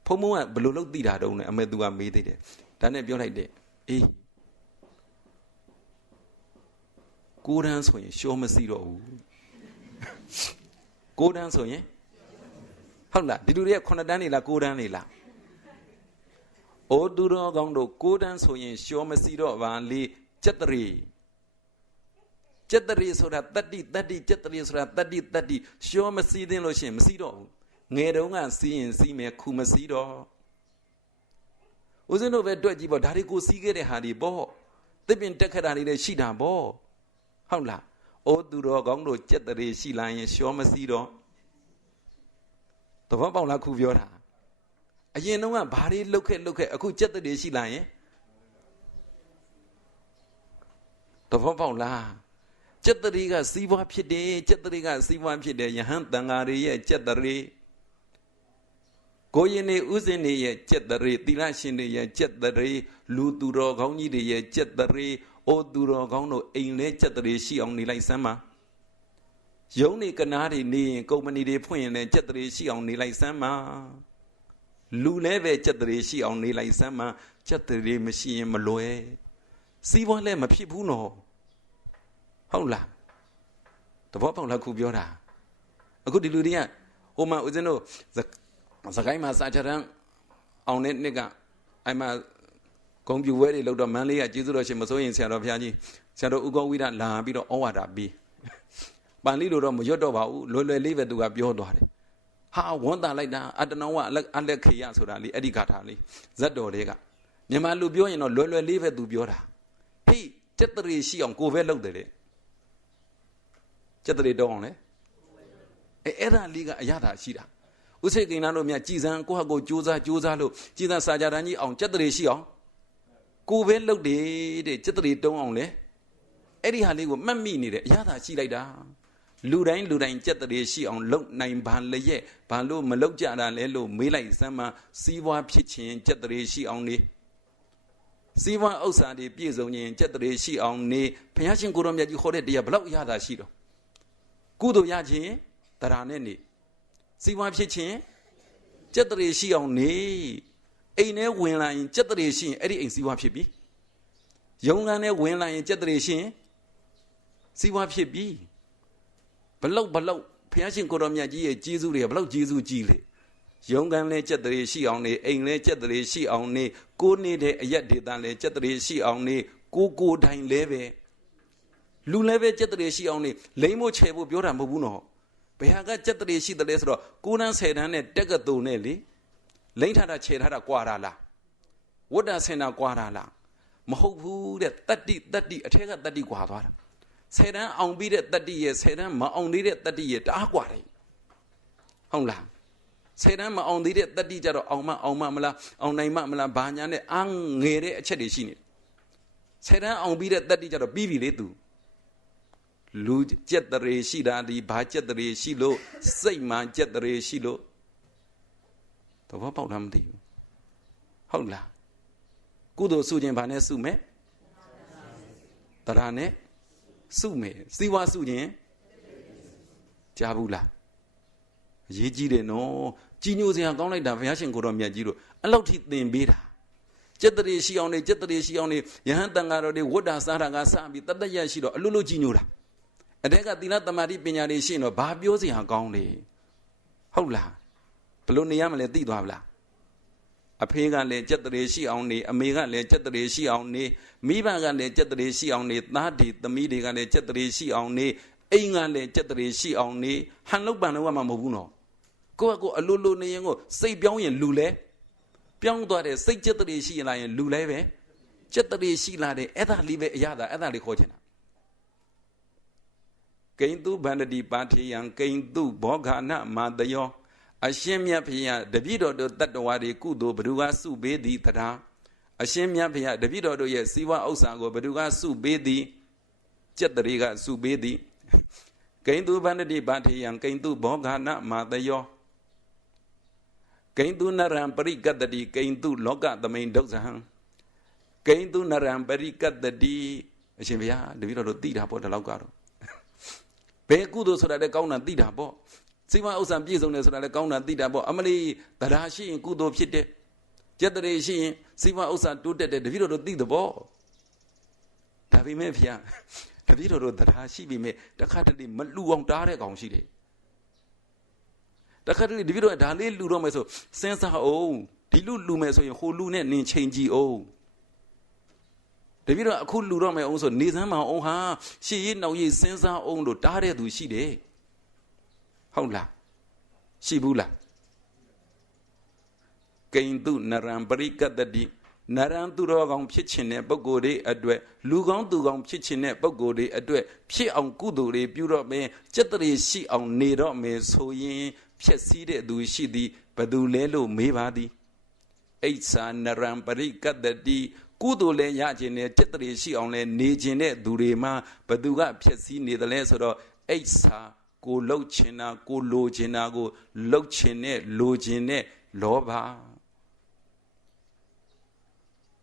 ဖုံဖုံကဘယ်လိုလုပ်သိတာတုံးလဲအမေသူကမေးသေးတယ်ဒါနဲ့ပြောလိုက်တယ်အေး9တန်းဆိုရင်ရှောမစီတော့ဘူး9တန်းဆိုရင်ဟုတ်လားဒီလူတွေက9တန်းနေလား9တန်းနေလားအိုးသူတော်ကောင်းတို့9တန်းဆိုရင်ရှောမစီတော့ပါလေကြက်တရီဆိုတာတတ္တိကြက်တရီဆိုတာတတ္တိရှောမစီသင်လို့ရှိရင်မစီတော့ဘူးငယ်တုန်းကစီးရင်စီးမယ်ခုမစီတော့ဦးဇင်းတို့ပဲတွေ့ကြည့်ပေါ့ဒါတွေကိုစီးခဲ့တဲ့ဟာဒီပေါ့သစ်ပင်တက်ခက်တာတွေလည်းရှိတာပေါ့ဟုတ်လားအိုးသူတော်ကောင်းတို့ကြက်တရေရှိလာရင်ရှောမစီတော့သဘောပေါက်လားခုပြောတာအရင်တော့ကဘာတွေလှုပ်ခဲ့အခုကြက်တရေရှိလာရင်သဘောပေါက်လား จิตริกะสีวะဖြစ်တယ်จิตริกะสีวะဖြစ်တယ်ယဟန်တန်ဃာတွေရဲ့จิตริကိုရင်နေဥစဉ်တွေရဲ့จิตริသီလရှင်တွေရဲ့จิตริလူသူတော်ကောင်းကြီးတွေရဲ့จิตริအိုသူတော်ကောင်းတို့အိမ်လဲจิตริရှိအောင်နေလိုက်စမ်းပါယုံနေကနာတွေနေရင်ကုမ္ပဏီတွေဖွင့်ရင်လည်းจิตริရှိအောင်နေလိုက်စမ်းပါလူလဲပဲจิตริရှိအောင်နေလိုက်စမ်းပါจิตริမရှိရင်မလွယ်စီးပွားလည်းမဖြစ်ဘူးနော်ဟုတ်လားတဘောပေါက်လားခုပြောတာအခုဒီလူတွေကဟိုမှာဦးဇင်းတို့စကိုင်းမှာစာချရန်အောင်တဲ့နှစ်ကအဲ့မှာဂုံပြူဝဲတွေလောက်တော့မန်းလေးကကျေးဇူးတော်ရှင်မစိုးရင်ဆရာတော်ဘုရားကြီးဆရာတော်ဥကောဝိဒလာပြီးတော့ဩဝါဒပေးပန်လိလိုတော့မရွတ်တော့ပါဘူးလွယ်လွယ်လေးပဲသူကပြောသွားတယ်ဟာဝန်တာလိုက်တာအတနောဝအလက်ခေယဆိုတာလေအဲ့ဒီဂါထာလေးဇတ်တော်တွေကမြန်မာလူပြောရင်တော့လွယ်လွယ်လေးပဲသူပြောတာဟိจิตริရှိအောင်ကိုပဲလုပ်တယ်လေจิตริတောင်းအောင်လေအဲ့ဒါလေးကအရသာရှိတာဥစိတ်ကိန်းသားတို့မြတ်ကြည်စံကိုဟာကိုကြိုးစားလို့ကြည်စံစာကြတန်းကြီးအောင်จิตရိရှိအောင်ကိုပဲလုပ်တယ်တဲ့จิตရိတုံးအောင်လေအဲ့ဒီဟာလေးကိုမှတ်မိနေတယ်အရသာရှိလိုက်တာလူတိုင်းจิตရိရှိအောင်လုပ်နိုင်ပါလျက်ဘာလို့မလုပ်ကြတာလဲလို့မေးလိုက်စမ်းမစီးပွားဖြစ်ခြင်းจิตရိရှိအောင်နေစီးပွားဥစ္စာတွေပြည့်စုံခြင်းจิตရိရှိအောင်နေဘုရားရှင်ကိုရောမြတ်ကြီးဟောတဲ့တရားဘလောက်အရသာရှိတော့ကုသိုလ်ရခြင်းတရားနဲ့နေစီဝါဖြစ်ခြင်းจิตရိရှိအောင်နေအိမ်ထဲဝင်လာရင်จิตရိရှိရင်အဲ့ဒီအိမ်စီဝါဖြစ်ပြီယုံကန်ထဲဝင်လာရင်จิตရိရှိရင်စီဝါဖြစ်ပြီဘလောက်ဘုရားရှင်ကိုတော်မြတ်ကြီးရဲ့ကျေးဇူးတွေဘလောက်ကျေးဇူးကြီးလေယုံကန်လဲจิตရိရှိအောင်နေအိမ်လဲจิตရိရှိအောင်နေကိုနေတဲ့အရက်ဒေသလဲจิตရိရှိအောင်နေကိုတိုင်လဲပဲလူလဲပဲจิตရိရှိအောင်နေလိမ့်မို့ချေဖို့ပြောတာမဟုတ်ဘူးနော်ဘယ်ဟာကจิตရိရှိတယ်လဲဆိုတော့9တန်း10တန်းနဲ့တက်ကတုံနဲ့လေလိမ့်ထားတာခြေထားတာကွာတာလားဝတ္တဆင်တာကွာတာလားမဟုတ်ဘူးတဲ့တတ္တိအထက်ကတတ္တိကွာသွားတာ10တန်းအောင်ပြီးတဲ့တတ္တိရဲ့10တန်းမအောင်သေးတဲ့တတ္တိရဲ့တအားကွာတယ်ဟုတ်လား10တန်းမအောင်သေးတဲ့တတ္တိကြတော့အောင်မမလားအောင်နိုင်မလားဘာညာနဲ့အားငယ်တဲ့အချက်တွေရှိနေတယ်10တန်းအောင်ပြီးတဲ့တတ္တိကြတော့ပြီးပြီလေသူလူจิตริရှိတာဒီဘာจิตริရှိလို့စိတ်မှจิตริရှိလို့သဘောပေါက်လားမသိဘူးဟုတ်လားကုသိုလ်စုခြင်းဘာနဲ့စုမယ်တရားနဲ့စုမယ်စီဝါစုခြင်းကြားဘူးလားအရေးကြီးတယ်နော်ကြီးညိုစရာကောင်းလိုက်တာဘုရားရှင်ကိုတော်မြတ်ကြီးတို့အဲ့လောက်ထိသင်ပေးတာจิตริရှိအောင်နေจิตริရှိအောင်နေယဟန်တန်ဃာတော်တွေဝတ္တာစားတာကစပြီးတတ္တရရှိတော့အလွတ်ကြီးညိုတာအတဲ့ကသီလသမာဓိပညာတွေရှိရင်တော့ဘာပြောစရာကောင်းလဲဟုတ်လားဘယ်လိုနေရမလဲသိသွားဗလားအဖေကလည်းจิตရိရှိအောင်နေအမေကလည်းจิตရိရှိအောင်နေမိဘကလည်းจิตရိရှိအောင်နေသားဒီသမီးတွေကလည်းจิตရိရှိအောင်နေအိမ်ကလည်းจิตရိရှိအောင်နေဟန်လုတ်ပန်တော့မှမဟုတ်ဘူးနော်ကိုအလိုလိုနေရင်ကိုစိတ်ပြောင်းရင်လူလဲပြောင်းသွားတယ်စိတ်จิตရိရှိလာရင်လူလဲပဲจิตရိရှိလာတယ်အဲ့ဒါလေးပဲအရသာအဲ့ဒါလေးခေါ်ချင်တာကိဉ္တုဗန္ဒတိပါထေယံကိဉ္တုဘောဂာနမာတယောအရှင်မြတ်ဖျားတပည့်တော်တို့တတ္တဝါတွေကုသိုလ်ဘ누구ကစုပေးသည်တရားအရှင်မြတ်ဖျားတပည့်တော်တို့ရဲ့စီဝဥစ္စာကိုဘ누구ကစုပေးသည်จิตရိကစုပေးသည်ကိဉ္တုဗန္ဒတိပါထေယံကိဉ္တုဘောဂာနမာတယောကိဉ္တုနရံပရိကတ္တိကိဉ္တုလောကသမိန်ဒုက္ခဟံကိဉ္တုနရံပရိကတ္တိအရှင်ဘုရားတပည့်တော်တို့သိတာပေါ့ဒီလောက်ကတော့ဘယ်ကုသိုလ်ဆိုတာလည်းကောင်းတာသိတာပေါ့စိမဥစ္စာပြည့်စုံတယ်ဆိုတာလည်းကောင်းတာသိတာပေါ့အမလီတရားရှိရင်ကုသိုလ်ဖြစ်တယ်จิตရိရှိရင်စိမဥစ္စာတိုးတက်တယ်တပည့်တော်တို့သိတဲ့ပေါ့ဒါပေမဲ့ဖေတပည့်တော်တို့တရားရှိပြီမဲ့တခါတလေမလူအောင်တားတဲ့ကောင်ရှိတယ်တခါတလေတပည့်တော်ဒါလေးလူတော့မယ်ဆိုစဉ်းစားအောင်ဒီလူမယ်ဆိုရင်ဟိုလူနဲ့နင်ချိန်ကြည့်အောင်တပည့်တော်အခုလူတော့မယ်အောင်ဆိုနေစမ်းမအောင်ဟာရှေ့ရေးနောက်ရေးစဉ်းစားအောင်လို့တားတဲ့သူရှိတယ်ဟုတ်လားရှိဘူးလားကိဉ္တုနရံပရိကတ္တိနရံသူတော်ကောင်းဖြစ်ခြင်းတဲ့ပုဂ္ဂိုလ်တွေအတွက်လူကောင်းသူကောင်းဖြစ်ခြင်းတဲ့ပုဂ္ဂိုလ်တွေအတွက်ဖြစ်အောင်ကုသိုလ်တွေပြုတော့မယ်จิตရိရှိအောင်နေတော့မယ်ဆိုရင်ဖြည့်ဆည်းတဲ့သူရှိသည်ဘယ်သူလဲလို့မေးပါသည်အိဋ္ဌာနရံပရိကတ္တိ ကုသိုလ်လည်းရခြင်းနဲ့จิตတည်းရှိအောင်လည်းနေခြင်းတဲ့သူတွေမှာဘသူကဖြစ်စည်းနေတယ်လဲဆိုတော့အိဋ္ဌာကိုလှုပ်ခြင်းတာကိုလိုခြင်းတာကိုလှုပ်ခြင်းနဲ့လိုခြင်းနဲ့လောဘ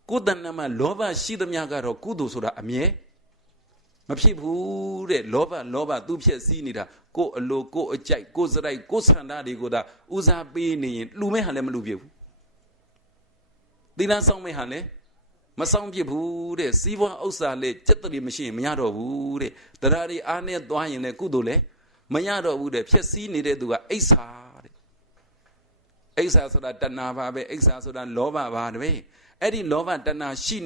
ကိုယ်တဏ္ဍမှာလောဘရှိသမျှကတော့ကုသိုလ်ဆိုတာအမြဲမဖြစ်ဘူးတဲ့လောဘသူဖြစ်စည်းနေတာကိုယ်အလိုကိုယ်အကြိုက်ကိုယ်စရိုက်ကိုယ်ဆန္ဒတွေကိုသာဦးစားပေးနေရင်လူမဲဟာလည်းမလူပြဘူးသီလဆောင်မဲဟာလည်းမဆောင်ပြဘူးတဲ့စီးပွားဥစ္စာလေစက်တည်းမရှိရင်မရတော့ဘူးတဲ့တရားတွေအားနဲ့သွားရင်လည်းကုသိုလ်လည်းမရတော့ဘူးတဲ့ဖြစ်စည်းနေတဲ့သူကအိဋ္ဌာတဲ့အိဋ္ဌာဆိုတာတဏှာပါပဲအိဋ္ဌာဆိုတာလောဘပါတဲ့အဲ့ဒီလောဘတဏှာရှိ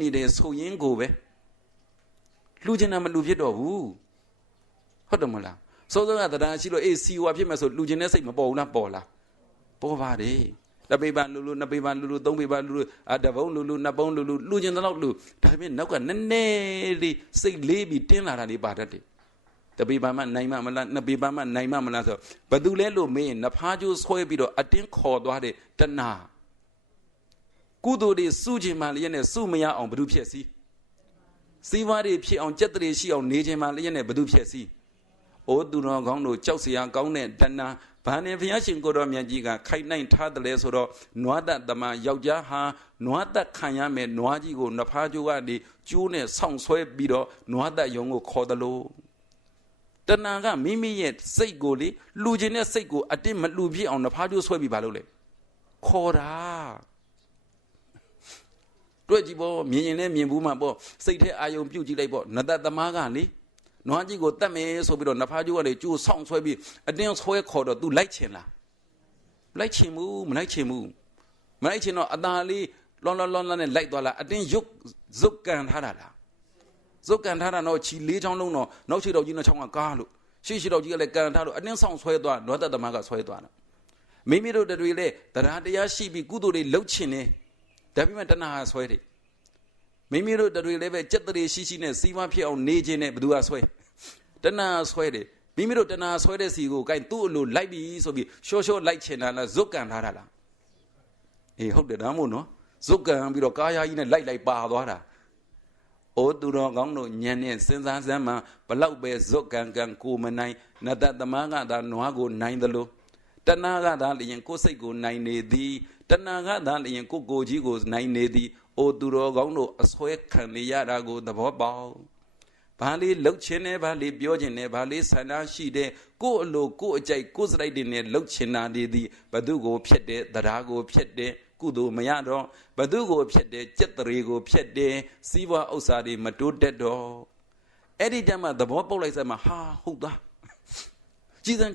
နေတယ်ဆိုရင်ကိုပဲလူကျင်တာမလူဖြစ်တော့ဘူးဟုတ်တယ်မလားစောစောကတရားရှိလို့အေးစီဝါဖြစ်မယ်ဆိုလူကျင်တဲ့စိတ်မပေါ်ဘူးလားပေါ်လားပေါ်ပါတယ်တပေပါလူနှစ်ပေပါလူသုံးပေပါလူတပုံးလူနှစ်ပုံးလူကျင်တဲ့လောက်လူဒါပေမဲ့နောက်ကနည်းနည်းလေးစိတ်လေးပြီးတင်းလာတာလေးပါတတ်တယ်တပေပါမှနိုင်မှမလားနှစ်ပေပါမှနိုင်မှမလားဆိုဘယ်သူလဲလို့မေးရင်နဖားကျိုးဆွဲပြီးတော့အတင်းခေါ်သွားတဲ့တဏှာကုသိုလ်တွေစုခြင်းမှလည်းနဲ့စုမရအောင်ဘယ်သူဖြစ်စီစီဝါတွေဖြစ်အောင်စက်တည်းရှိအောင်နေခြင်းမှလည်းနဲ့ဘယ်သူဖြစ်စီအိုးသူတော်ကောင်းတို့ကြောက်စရာကောင်းတဲ့တဏှာဘာနဲ့ဘုရားရှင်ကိုတော်မြတ်ကြီးကခိုက်နိုင်ထားတယ်လဲဆိုတော့နွားတသမယောက်ျားဟာနွားတက်ခံရမယ်နွားကြီးကိုနဖားကျိုးကနေကျိုးနဲ့ဆောင်းဆွဲပြီးတော့နွားတက်ယုံကိုခေါ်တယ်လို့တဏှာကမိမိရဲ့စိတ်ကိုလေလူခြင်းတဲ့စိတ်ကိုအတင်းမလူပြည့်အောင်နဖားကျိုးဆွဲပြီးပါလို့လေခေါ်တာတွေ့ကြည့်ပေါ့မြင်ရင်လည်းမြင်ဘူးမှာပေါ့စိတ်ထဲအာယုံပြုတ်ကြည့်လိုက်ပေါ့နတသမားကလေနွားကြီးကိုတတ်မယ်ဆိုပြီးတော့နဖားကျိုးကလေကျိုးဆောင်းဆွဲပြီးအတင်းဆွဲခေါ်တော့ तू လိုက်ချင်လားလိုက်ချင်ဘူးမလိုက်ချင်တော့အသာလေးလွန်နဲ့လိုက်သွားလားအတင်းရုပ်ဇုတ်ကန်ထားတာလားဇုတ်ကန်ထားတာတော့ခြီလေးချောင်းလုံးတော့နောက်ခြေတော်ကြီးနှစ်ချောင်းကကားလို့ရှေ့တော်ကြီးကလည်းကန်ထားလို့အတင်းဆောင်းဆွဲသွားနွားတတ်သမားကဆွဲသွားတာမိမိတို့တွေလေတရားတရားရှိပြီးကုသိုလ်တွေလှုပ်ချင်တယ်ဒါပေမဲ့တဏှာဆွဲတယ်မိမိတို့တွေလည်းပဲစက်တည်းရှိနဲ့စီးပွားဖြစ်အောင်နေခြင်းနဲ့ဘယ်သူကဆွဲတဏှာဆွဲတယ်မိမိတို့တဏှာဆွဲတဲ့စီကိုကိုင်သူ့အလိုလိုက်ပြီးဆိုပြီးရှော့လိုက်ချင်တာလားဇုတ်ကန်ထားတာလားအေးဟုတ်တယ်ဒါမို့နော်ဇုတ်ကန်ပြီးတော့ကာယာကြီးနဲ့လိုက်ပါသွားတာအိုးသူတော်ကောင်းတို့ညံနဲ့စဉ်းစားစမ်းမှဘလောက်ပဲဇုတ်ကန်ကိုမနိုင်နတသမားကသာနွားကိုနိုင်တယ်လို့တဏှာကသာလျင်ကိုယ်စိတ်ကိုနိုင်နေသည်တဏှာကသာလျင်ကိုကြီးကိုနိုင်နေသည်အိုသူတော်ကောင်းတို့အဆွဲခံနေရတာကိုသဘောပေါက်ဘာလေးလှုပ်ခြင်းနဲ့ဘာလေးပြောခြင်းနဲ့ဘာလေးဆန္ဒရှိတဲ့ကိုယ်အလိုကိုယ်အကြိုက်ကိုယ်စရိုက်တွေနဲ့လှုပ်ချင်တာတွေသည်ဘသူကိုဖြစ်တဲ့တရားကိုဖြစ်တဲ့ကုသိုလ်မရတော့ဘသူကိုဖြစ်တဲ့စက်တရေကိုဖြစ်တဲ့စီးပွားဥစ္စာတွေမတိုးတက်တော့အဲ့ဒီတည်းမှာသဘောပေါက်လိုက်စမ်းမှာဟာဟုတ်သားကြည်စမ်း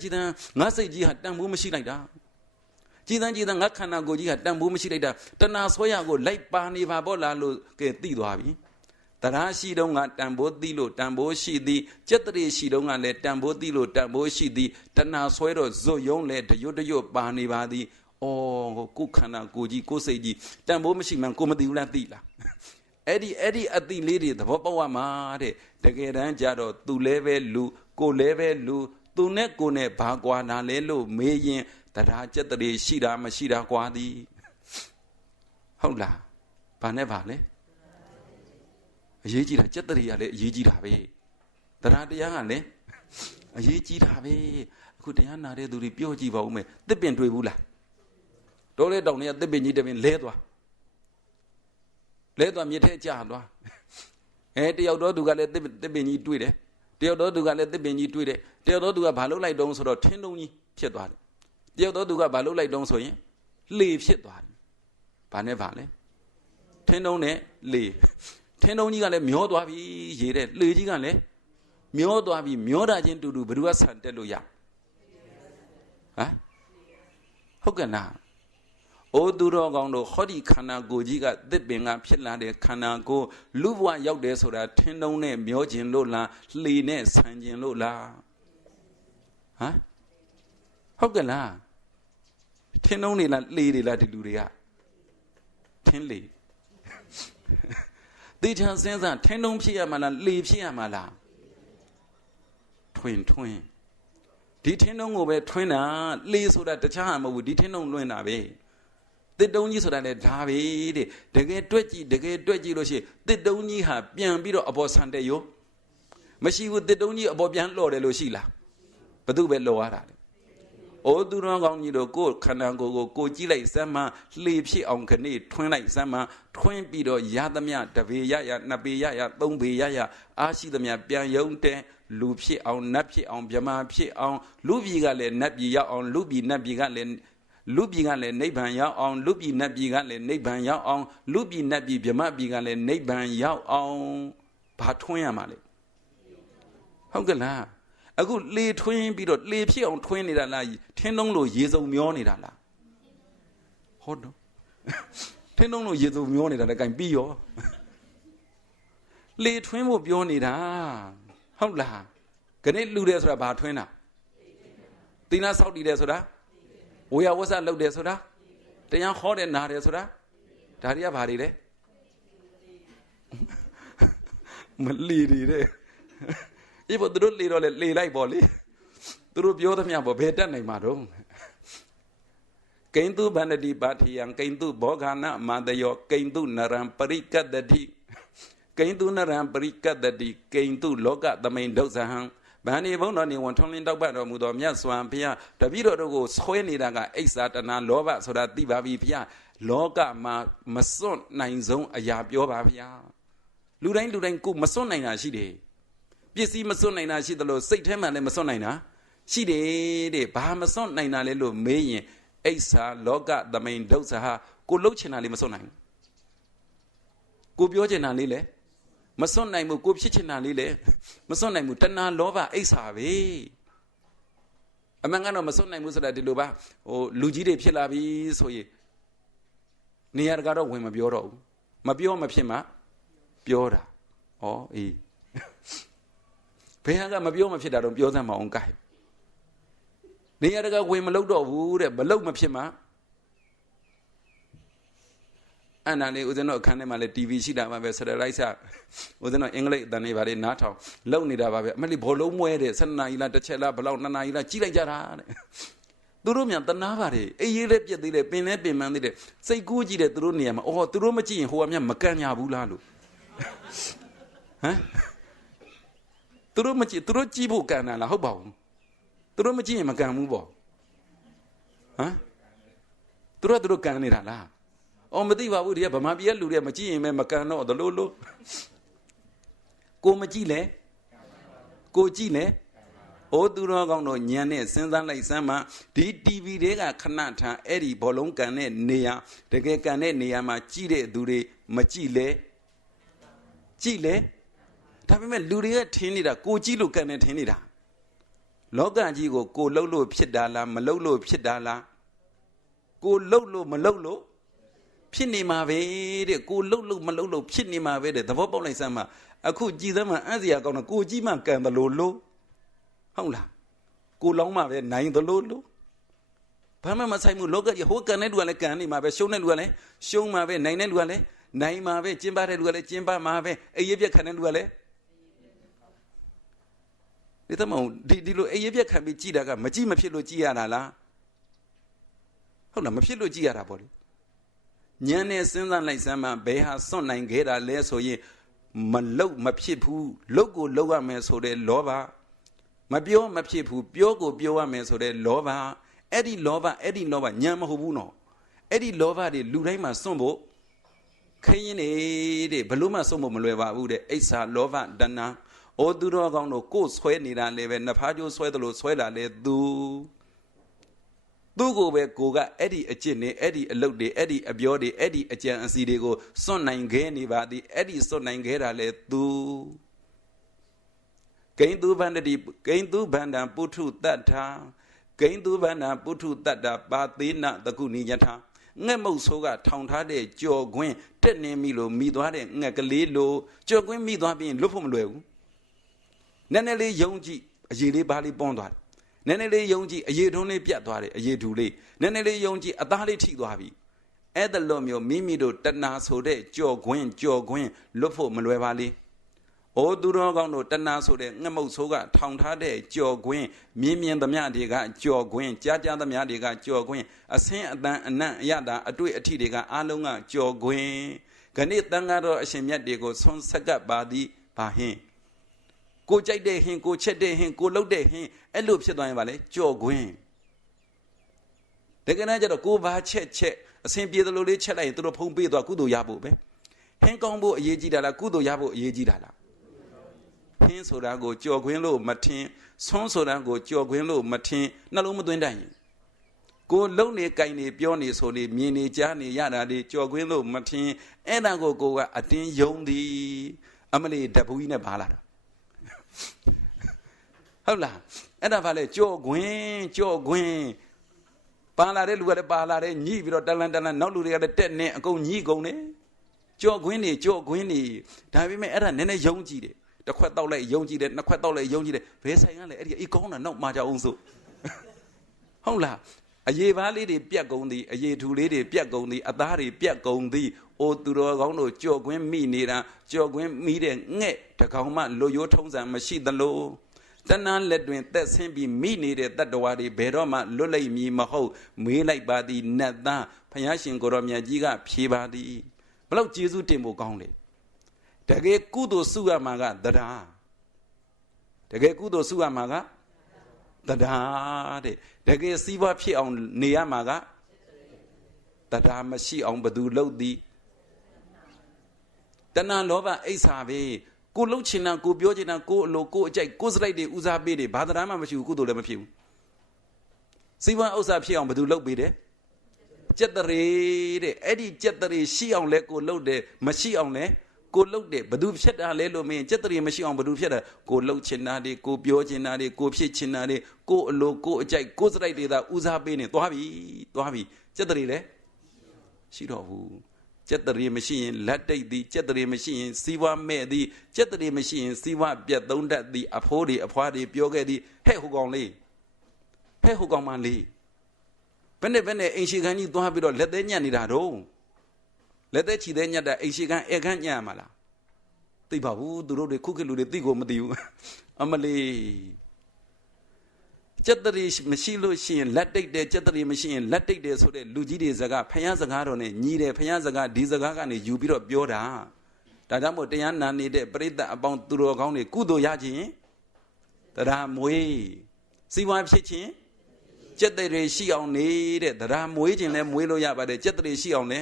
ငါစိတ်ကြီးဟာတန်ဖိုးမရှိလိုက်တာကြည်စမ်းငါခန္ဓာကိုယ်ကြီးဟာတန်ဖိုးမရှိလိုက်တာတဏှာဆွဲရကိုလိုက်ပါနေပါပေါ့လားလို့ကဲသိသွားပြီတရားရှိတုန်းကတန်ဖိုးသိလို့တန်ဖိုးရှိသည်စက်တရေရှိတုန်းကလည်းတန်ဖိုးသိလို့တန်ဖိုးရှိသည်တဏှာဆွဲတော့ဇွတ်ယုံလေတရွတ်ပါနေပါသည်ဩကိုခန္ဓာကိုယ်ကြီးကိုစိတ်ကြီးတန်ဖိုးမရှိမှန်းကိုမသိဘူးလားသိလားအဲ့ဒီအတိလေးတွေသဘောပေါက်ရမှာတဲ့တကယ်တမ်းကျတော့သူလည်းပဲလူကိုလည်းပဲလူသူနဲ့ကိုနဲ့ဘာကွာတာလဲလို့မေးရင်တရားစက်တရေရှိတာမရှိတာကွာသည်ဟုတ်လားဘာနဲ့ပါလဲအရေးကြီးတာစက်တရေကလည်းအရေးကြီးတာပဲတရားကလည်းအရေးကြီးတာပဲအခုတရားနာတဲ့သူတွေပြောကြည့်ပါဦးမယ်တစ်ပင်တွေ့ဘူးလားတိုးလေးတောင်တွေကတစ်ပင်ကြီးတစ်ပင်လဲသွားမြစ်ထဲကျသွားတယောက်တော့သူကလည်းတစ်ပင်ကြီးတွေ့တယ်တယောက်တော့သူကလည်းတစ်ပင်ကြီးတွေ့တယ်တယောက်တော့သူကဘာလုပ်လိုက်တုံးဆိုတော့ထင်းတုံးကြီးဖြစ်သွားတယ်တယောက်တော့သူကဘာလုပ်လိုက်တုံးဆိုရင်လှေဖြစ်သွားတယ်ဘာနဲ့ပါလဲထင်းတုံးနဲ့လှေထင်းတုံးကြီးကလည်းမျောသွားပြီရေတဲ့လှေကြီးကလည်းမျောသွားပြီမျောတာချင်းတူဘယ်သူကဆန်တက်လို့ရဟုတ်ကဲ့လားအိုးသူတော်ကောင်းတို့ဟောဒီခန္ဓာကိုယ်ကြီးကသစ်ပင်ကဖြစ်လာတဲ့ခန္ဓာကိုယ်လူဘဝရောက်တယ်ဆိုတာထင်းတုံးနဲ့မျောခြင်းလို့လားလှေနဲ့ဆန်ခြင်းလို့လားဟုတ်ကဲ့လားထင်းတုံးတွေလားလှေတွေလားဒီလူတွေကထင်းလှေတေချာစဉ်းစားထင်းတုံးဖြစ်ရမှာလားလှေဖြစ်ရမှာလားထွင်ဒီထင်းတုံးကိုပဲထွင်းတာလှေဆိုတာတခြားမဟုတ်ဘူးဒီထင်းတုံးလွှင့်တာပဲ တစ်တုံးကြီးဆိုတာလေဒါပဲတဲ့တကယ်တွက်ကြည့်လို့ရှိရင်တစ်တုံးကြီးဟာပြန်ပြီးတော့အပေါ်ဆန်တဲ့ရောမရှိဘူးတစ်တုံးကြီးအပေါ်ပြန်လော်တယ်လို့ရှိလားဘသူပဲလော်ရတာလေအိုးသူတော်ကောင်းကြီးတို့ကိုခန္ဓာကိုကြည့်လိုက်စမ်းမလှေဖြစ်အောင်ခဏထွင်းလိုက်စမ်းမထွင်းပြီးတော့ရသမျှတပေရနှစ်ပေရသုံးပေရအားရှိသမျှပြန်ယုံတဲ့လူဖြစ်အောင်နတ်ဖြစ်အောင်ဗြဟ္မာဖြစ်အောင်လူပြည်ကလည်းနတ်ပြည်ရောက်အောင်လူပြည်နတ်ပြည်ကလည်းနိဗ္ဗာန်ရောက်အောင်လူပြည်နတ်ပြည်ကလည်းနိဗ္ဗာန်ရောက်အောင်လူပြည်နတ်ပြည်ဗြဟ္မာပြည်ကလည်းနိဗ္ဗာန်ရောက်အောင်ဘာထွင်းရမှာလဲဟုတ်ကဲ့လားအခုလေထွင်းပြီးတော့လေဖြစ်အောင်ထွင်းနေတာလားထင်းလုံးလို့ရေစုံမျောနေတာလားဟုတ်တော့ထင်းလုံးလို့ရေစုံမျောနေတာလည်းကင်ပြီးရောလေထွင်းဖို့ပြောနေတာဟုတ်လားခဏလူတယ်ဆိုတာဘာထွင်းတာသီလဆောက်တည်တယ်ဆိုတာဝေယဝဆလုပ်တယ်ဆိုတာတရားဟောတယ်နာတယ်ဆိုတာဒါတွေကဘာတွေလဲမလီတွေတဲ့အေးဘုသူတို့လေတော့လေလိုက်ပေါ့လေသူတို့ပြောသမျှပေါ့ဘယ်တက်နိုင်မှာတော့ကိန္တုဗန္တိပါတိယံကိန္တုဘောဂာနမတယောကိန္တုနရံပရိကတ္တိကိန္တုနရံပရိကတ္တိကိန္တုလောကသမိန်ဒုက္ခဟံဗန္ဒီဘုံတော်နေဝန်ထုံးလင်းတောက်ပတ်တော်မူသောမြတ်စွာဘုရားတပည့်တော်တို့ကိုဆွဲနေတာကအိစ္ဆာတဏလောဘဆိုတာသိပါပြီဘုရားလောကမှာမစွန့်နိုင်ဆုံးအရာပြောပါဘုရားလူတိုင်းကိုမစွန့်နိုင်တာရှိတယ်ပစ္စည်းမစွန့်နိုင်တာရှိသလိုစိတ်ထဲမှာလည်းမစွန့်နိုင်တာရှိတယ်တဲ့ဘာမစွန့်နိုင်တာလဲလို့မေးရင်အိစ္ဆာလောကသမိန်ဒုက္ခဟာကိုလှုပ်ချင်တာလေးမစွန့်နိုင်ကိုပြောချင်တာလေးလေမစွန့်နိုင်ဘူးကိုဖြစ်ချင်တာလေးလေမစွန့်နိုင်ဘူးတဏှာလောဘအိစ္ဆာပဲအမှန်ကတော့မစွန့်နိုင်ဘူးဆိုတာဒီလိုပါလူကြီးတွေဖြစ်လာပြီဆိုရင်နေရာကတော့ဝင်မပြောတော့ဘူးမပြောမဖြစ်မှပြောတာဩအေးဘယ်ဟာကမပြောမဖြစ်တာတော့ပြောစမ်းမအောင်ကြိုက်နေရာကဝင်မလုပ်တော့ဘူးတဲ့မလုပ်မဖြစ်မှအဲ့နာလေးဦးဇင်းတို့အခန်းထဲမှာလည်း TV ရှိတာပါပဲဆက်လိုက်စားဦးဇင်းတို့အင်္ဂလိပ်အတန်လေးပါလေနားထောင်လုံနေတာပါပဲအမလေးဘောလုံးမွဲတဲ့7နာရီလားတစ်ချက်လားဘလောက်2နာရီလားကြီးလိုက်ကြတာတဲ့သူတို့မြန်တနာပါတယ်အေးရေးလည်းပြက်သေးတယ်ပင်လည်းပင်ပန်းသေးတယ်စိတ်ကူးကြည့်တယ်သူတို့နေရာမှာသူတို့မကြည့်ရင်ဟိုကမြန်မကန်ညာဘူးလားလို့ဟမ်သူတို့မကြည့်သူတို့ကြည့်ဖို့ကန်တာလားဟုတ်ပါဘူးသူတို့မကြည့်ရင်မကန်ဘူးပေါ့ဟမ်သူတို့ကန်နေတာလားမသိပါဘူးဒီကဗမာပြည်ကလူတွေမကြည့်ရင်မကန်တော့ဒလို့ကိုမကြည့်လဲကိုကြည့်လဲသူတော်ကောင်းတို့ညံနဲ့စဉ်းစားလိုက်စမ်းမှဒီ TV တွေကခဏထန်အဲ့ဒီဘောလုံးကန်တဲ့နေရာတကယ်ကန်တဲ့နေရာမှာကြည့်တဲ့သူတွေမကြည့်လဲကြည့်လဲဒါပေမဲ့လူတွေကထင်းနေတာကိုကြည့်လို့ကန်နေထင်းနေတာလောကကြီးကိုလှုပ်လို့ဖြစ်တာလားမလှုပ်လို့ဖြစ်တာလားကိုလှုပ်လို့မလှုပ်လို့ဖြစ်နေမှာပဲတဲ့ကိုလှုပ်လို့မလှုပ်လို့ဖြစ်နေမှာပဲတဲ့သဘောပေါက်လိုက်စမ်းမှာအခုကြည်စမ်းမှာအံ့စရာကောင်းတော့ကိုကြီးမှကန်တယ်လို့ဟုတ်လားကိုလောင်းမှပဲနိုင်တယ်လို့ဘာမှမဆိုင်ဘူးလောကကြီးဟိုကန်တဲ့လူကလည်းကန်နေမှာပဲရှုံးတဲ့လူကလည်းရှုံးမှာပဲနိုင်တဲ့လူကလည်းနိုင်မှာပဲကျင်းပတဲ့လူကလည်းကျင်းပမှာပဲအေးရပြက်ခံတဲ့လူကလည်းဒီတမောင်ဒီလိုအေးရပြက်ခံပြီးကြည်တာကမကြည့်မဖြစ်လို့ကြည်ရတာလားဟုတ်လားမဖြစ်လို့ကြည်ရတာပေါ့လေဉာဏ်နဲ့စဉ်းစားလိုက်စမ်းမှဘယ်ဟာစွန့်နိုင်ခဲ့တာလဲဆိုရင်မလုတ်မဖြစ်ဘူးလုတ်ကိုလုတ်ရမယ်ဆိုတဲ့လောဘမပြောမဖြစ်ဘူးပြောကိုပြောရမယ်ဆိုတဲ့လောဘအဲ့ဒီလောဘဉာဏ်မဟုတ်ဘူးနော်အဲ့ဒီလောဘတွေလူတိုင်းမှာစွန့်ဖို့ခရင်နေတဲ့ဘလို့မှစွန့်ဖို့မလွယ်ပါဘူးတဲ့အိစ္ဆာလောဘတဏှာသူတော်ကောင်းတို့ကိုယ်ဆွဲနေတာလည်းပဲနှစ်ဖားကျိုးဆွဲသလိုဆွဲတာလေသူကိုပဲကိုကအဲ့ဒီအကျင့်တွေအဲ့ဒီအလုပ်တွေအဲ့ဒီအပြောတွေအဲ့ဒီအကြံအစီတွေကိုစွန့်နိုင်ခဲ့နေပါသည်အဲ့ဒီစွန့်နိုင်ခဲ့တာလေသူကိန္တုဗန္တိကိန္တုဗန္တံပုထုတ္ထာကိန္တုဗန္တံပုထုတ္တာပါသေးနတကုဏိယထာငှက်မုတ်ဆိုးကထောင်ထားတဲ့ကြော်ခွင်းတက်နေပြီလို့မိသွားတဲ့ငှက်ကလေးလို့ကြော်ခွင်းမိသွားပြီးလွတ်ဖို့မလွယ်ဘူးနည်းနည်းလေးယုံကြည့်အရေးလေးပါလေးပွန်းသွားတယ်နည်းနည်းလေးယုံကြည့်အရေးထုံးလေးပြတ်သွားတယ်အရေးထူလေးနည်းနည်းလေးယုံကြည့်အသားလေးထိသွားပြီအဲ့ဒါလို့မျိုးမိမိတို့တဏှာဆိုတဲ့ကြော်ခွင်းလွတ်ဖို့မလွယ်ပါလေ ဩသူတော်ကောင်းတို့တဏှာဆိုတဲ့ငှက်မုတ်ဆိုးကထောင်ထားတဲ့ကြော်ခွင်းမြင်မြင်သမျှတွေကကြော်ခွင်းကြားကြားသမျှတွေကကြော်ခွင်းအစင်းအတန်အနံ့အရတာအတွေ့အထိတွေကအားလုံးကကြော်ခွင်းခဏတန်ဃာတော်အရှင်မြတ်တွေကိုဆွန်ဆက်ကပ်ပါသည်ဘာဟင်းကိုကြိုက်တဲ့ဟင်းကိုချက်တဲ့ဟင်းကိုလှုပ်တဲ့ဟင်းအဲ့လိုဖြစ်သွားရင်ဗာလေကြော်ခွင်းတကယ်တမ်းကျတော့ကိုဘာချက်အစင်ပြေတယ်လို့လေးချက်လိုက်ရင်သူတို့ဖုံးပေးသွားကုသိုလ်ရဖို့ပဲဟင်းကောင်းဖို့အရေးကြီးတာလားကုသိုလ်ရဖို့အရေးကြီးတာလားဟင်းဆိုတာကိုကြော်ခွင်းလို့မထင်ဆွန်းဆိုတာကိုကြော်ခွင်းလို့မထင်နှလုံးမသွင်းတတ်ရင်ကိုလုံနေကြိုင်နေပြောနေဆိုနေမြင်နေကြားနေရတာတွေကြော်ခွင်းလို့မထင်အဲ့ဒါကိုကအတင်းယုံသည်အမလီဓဘူးကြီးနဲ့ပါလာတာဟုတ်လားအဲ့ဒါဘာလဲကြော်ခွင်းပါလာတဲ့လူကလည်းပါလာတယ်ညှိပြီးတော့တလန်နောက်လူတွေကလည်းတက်နေအကုန်ညှိကုန်တယ်ကြော်ခွင်းနေဒါပေမဲ့အဲ့ဒါနည်းနည်းယုံကြည်တယ်တစ်ခွက်တောက်လိုက်ယုံကြည်တယ်နှစ်ခွက်တောက်လိုက်ယုံကြည်တယ်ဘယ်ဆိုင်ကလဲအဲ့ဒီအေးကောင်းတာနောက်မှာကြအောင်စို့ဟုတ်လားအရေးပါးလေးတွေပြက်ကုန်သည်အရေးထူလေးတွေပြက်ကုန်သည်အသားတွေပြက်ကုန်သည်အိုသူတော်ကောင်းတို့ကြော်ခွင်းမိနေတာကြော်ခွင်းမိတဲ့ငှက်တကောင်မှလွတ်ရိုးထုံးစံမရှိသလိုတဏှာလက်တွင်သက်ဆင်းပြီးမိနေတဲ့တတ္တဝါတွေဘယ်တော့မှလွတ်လိုက်မည်မဟုတ်မေးလိုက်ပါသည်နတ်သားဘုရားရှင်ကိုရောမြတ်ကြီးကဖြေပါသည်ဘလောက်ကျေးဇူးတင်ဖို့ကောင်းလေတကယ်ကုသိုလ်စုရမှာကတရားတကယ်ကုသိုလ်စုရမှာကတရားတဲ့တကယ်စီးပွားဖြစ်အောင်နေရမှာကတရားမရှိအောင်ဘယ်သူလုပ်သည်တဏှာလောဘအိဆာပဲကိုလှုပ်ချင်တာကိုပြောချင်တာကိုအလိုကိုအကြိုက်ကိုစလိုက်တွေဦးစားပေးတယ်ဘာတရားမှမရှိဘူးကုသိုလ်လည်းမဖြစ်ဘူးစီးပွားဥစ္စာဖြစ်အောင်ဘယ်သူလုပ်ပေးတယ်ကျက်တရေတဲ့အဲ့ဒီကျက်တရေရှိအောင်လဲကိုလှုပ်တယ်မရှိအောင်လဲကိုလှုပ်တယ်ဘယ်သူဖြစ်တာလဲလို့မင်းကျက်တရေမရှိအောင်ဘယ်သူဖြစ်တာကိုလှုပ်ချင်တာတွေကိုပြောချင်တာကိုဖြစ်ချင်တာကိုအလိုကိုအကြိုက်ကိုစလိုက်တွေသာဦးစားပေးနေသွားပြီကျက်တရေလဲရှိတော့ဘူးကျက်တရေမရှိရင်လက်တိတ်သည်ကျက်တရေမရှိရင်စီးပွားမဲ့သည်ကျက်တရေမရှိရင်စီးပွားပြတ်သုံးတတ်သည်အဖိုးတွေအဖွားတွေပြောခဲ့သည်ဟဲ့ဟိုကောင်လေးဟဲ့ဟိုကောင်မလေးဘယ်နဲ့အိမ်ရှိခန်းကြီးသွားပြီးတော့လက်သေးညက်နေတာတော့လက်သေးချီသေးညက်တာအိမ်ရှိခန်းအခန်းညက်မှာလားသိပါဘူးသူတို့တွေခုခေတ်လူတွေသိကိုမသိဘူးအမလေးကျက်တရီမရှိလို့ရှိရင်လက်တိတ်တယ်ကျက်တရီမရှိရင်လက်တိတ်တယ်ဆိုတဲ့လူကြီးတွေစကားဖယားစကားတော်နဲ့ညီတယ်ဖယားစကားဒီစကားကနေယူပြီးတော့ပြောတာဒါကြောင့်မို့တရားနာနေတဲ့ပရိသတ်အပေါင်းသူတော်ကောင်းတွေကုသိုလ်ရခြင်းတရားမွေးစီဝါဖြစ်ခြင်းကျက်တရီရှိအောင်နေတဲ့တရားမွေးခြင်းလဲမွေးလို့ရပါတယ်ကျက်တရီရှိအောင်လဲ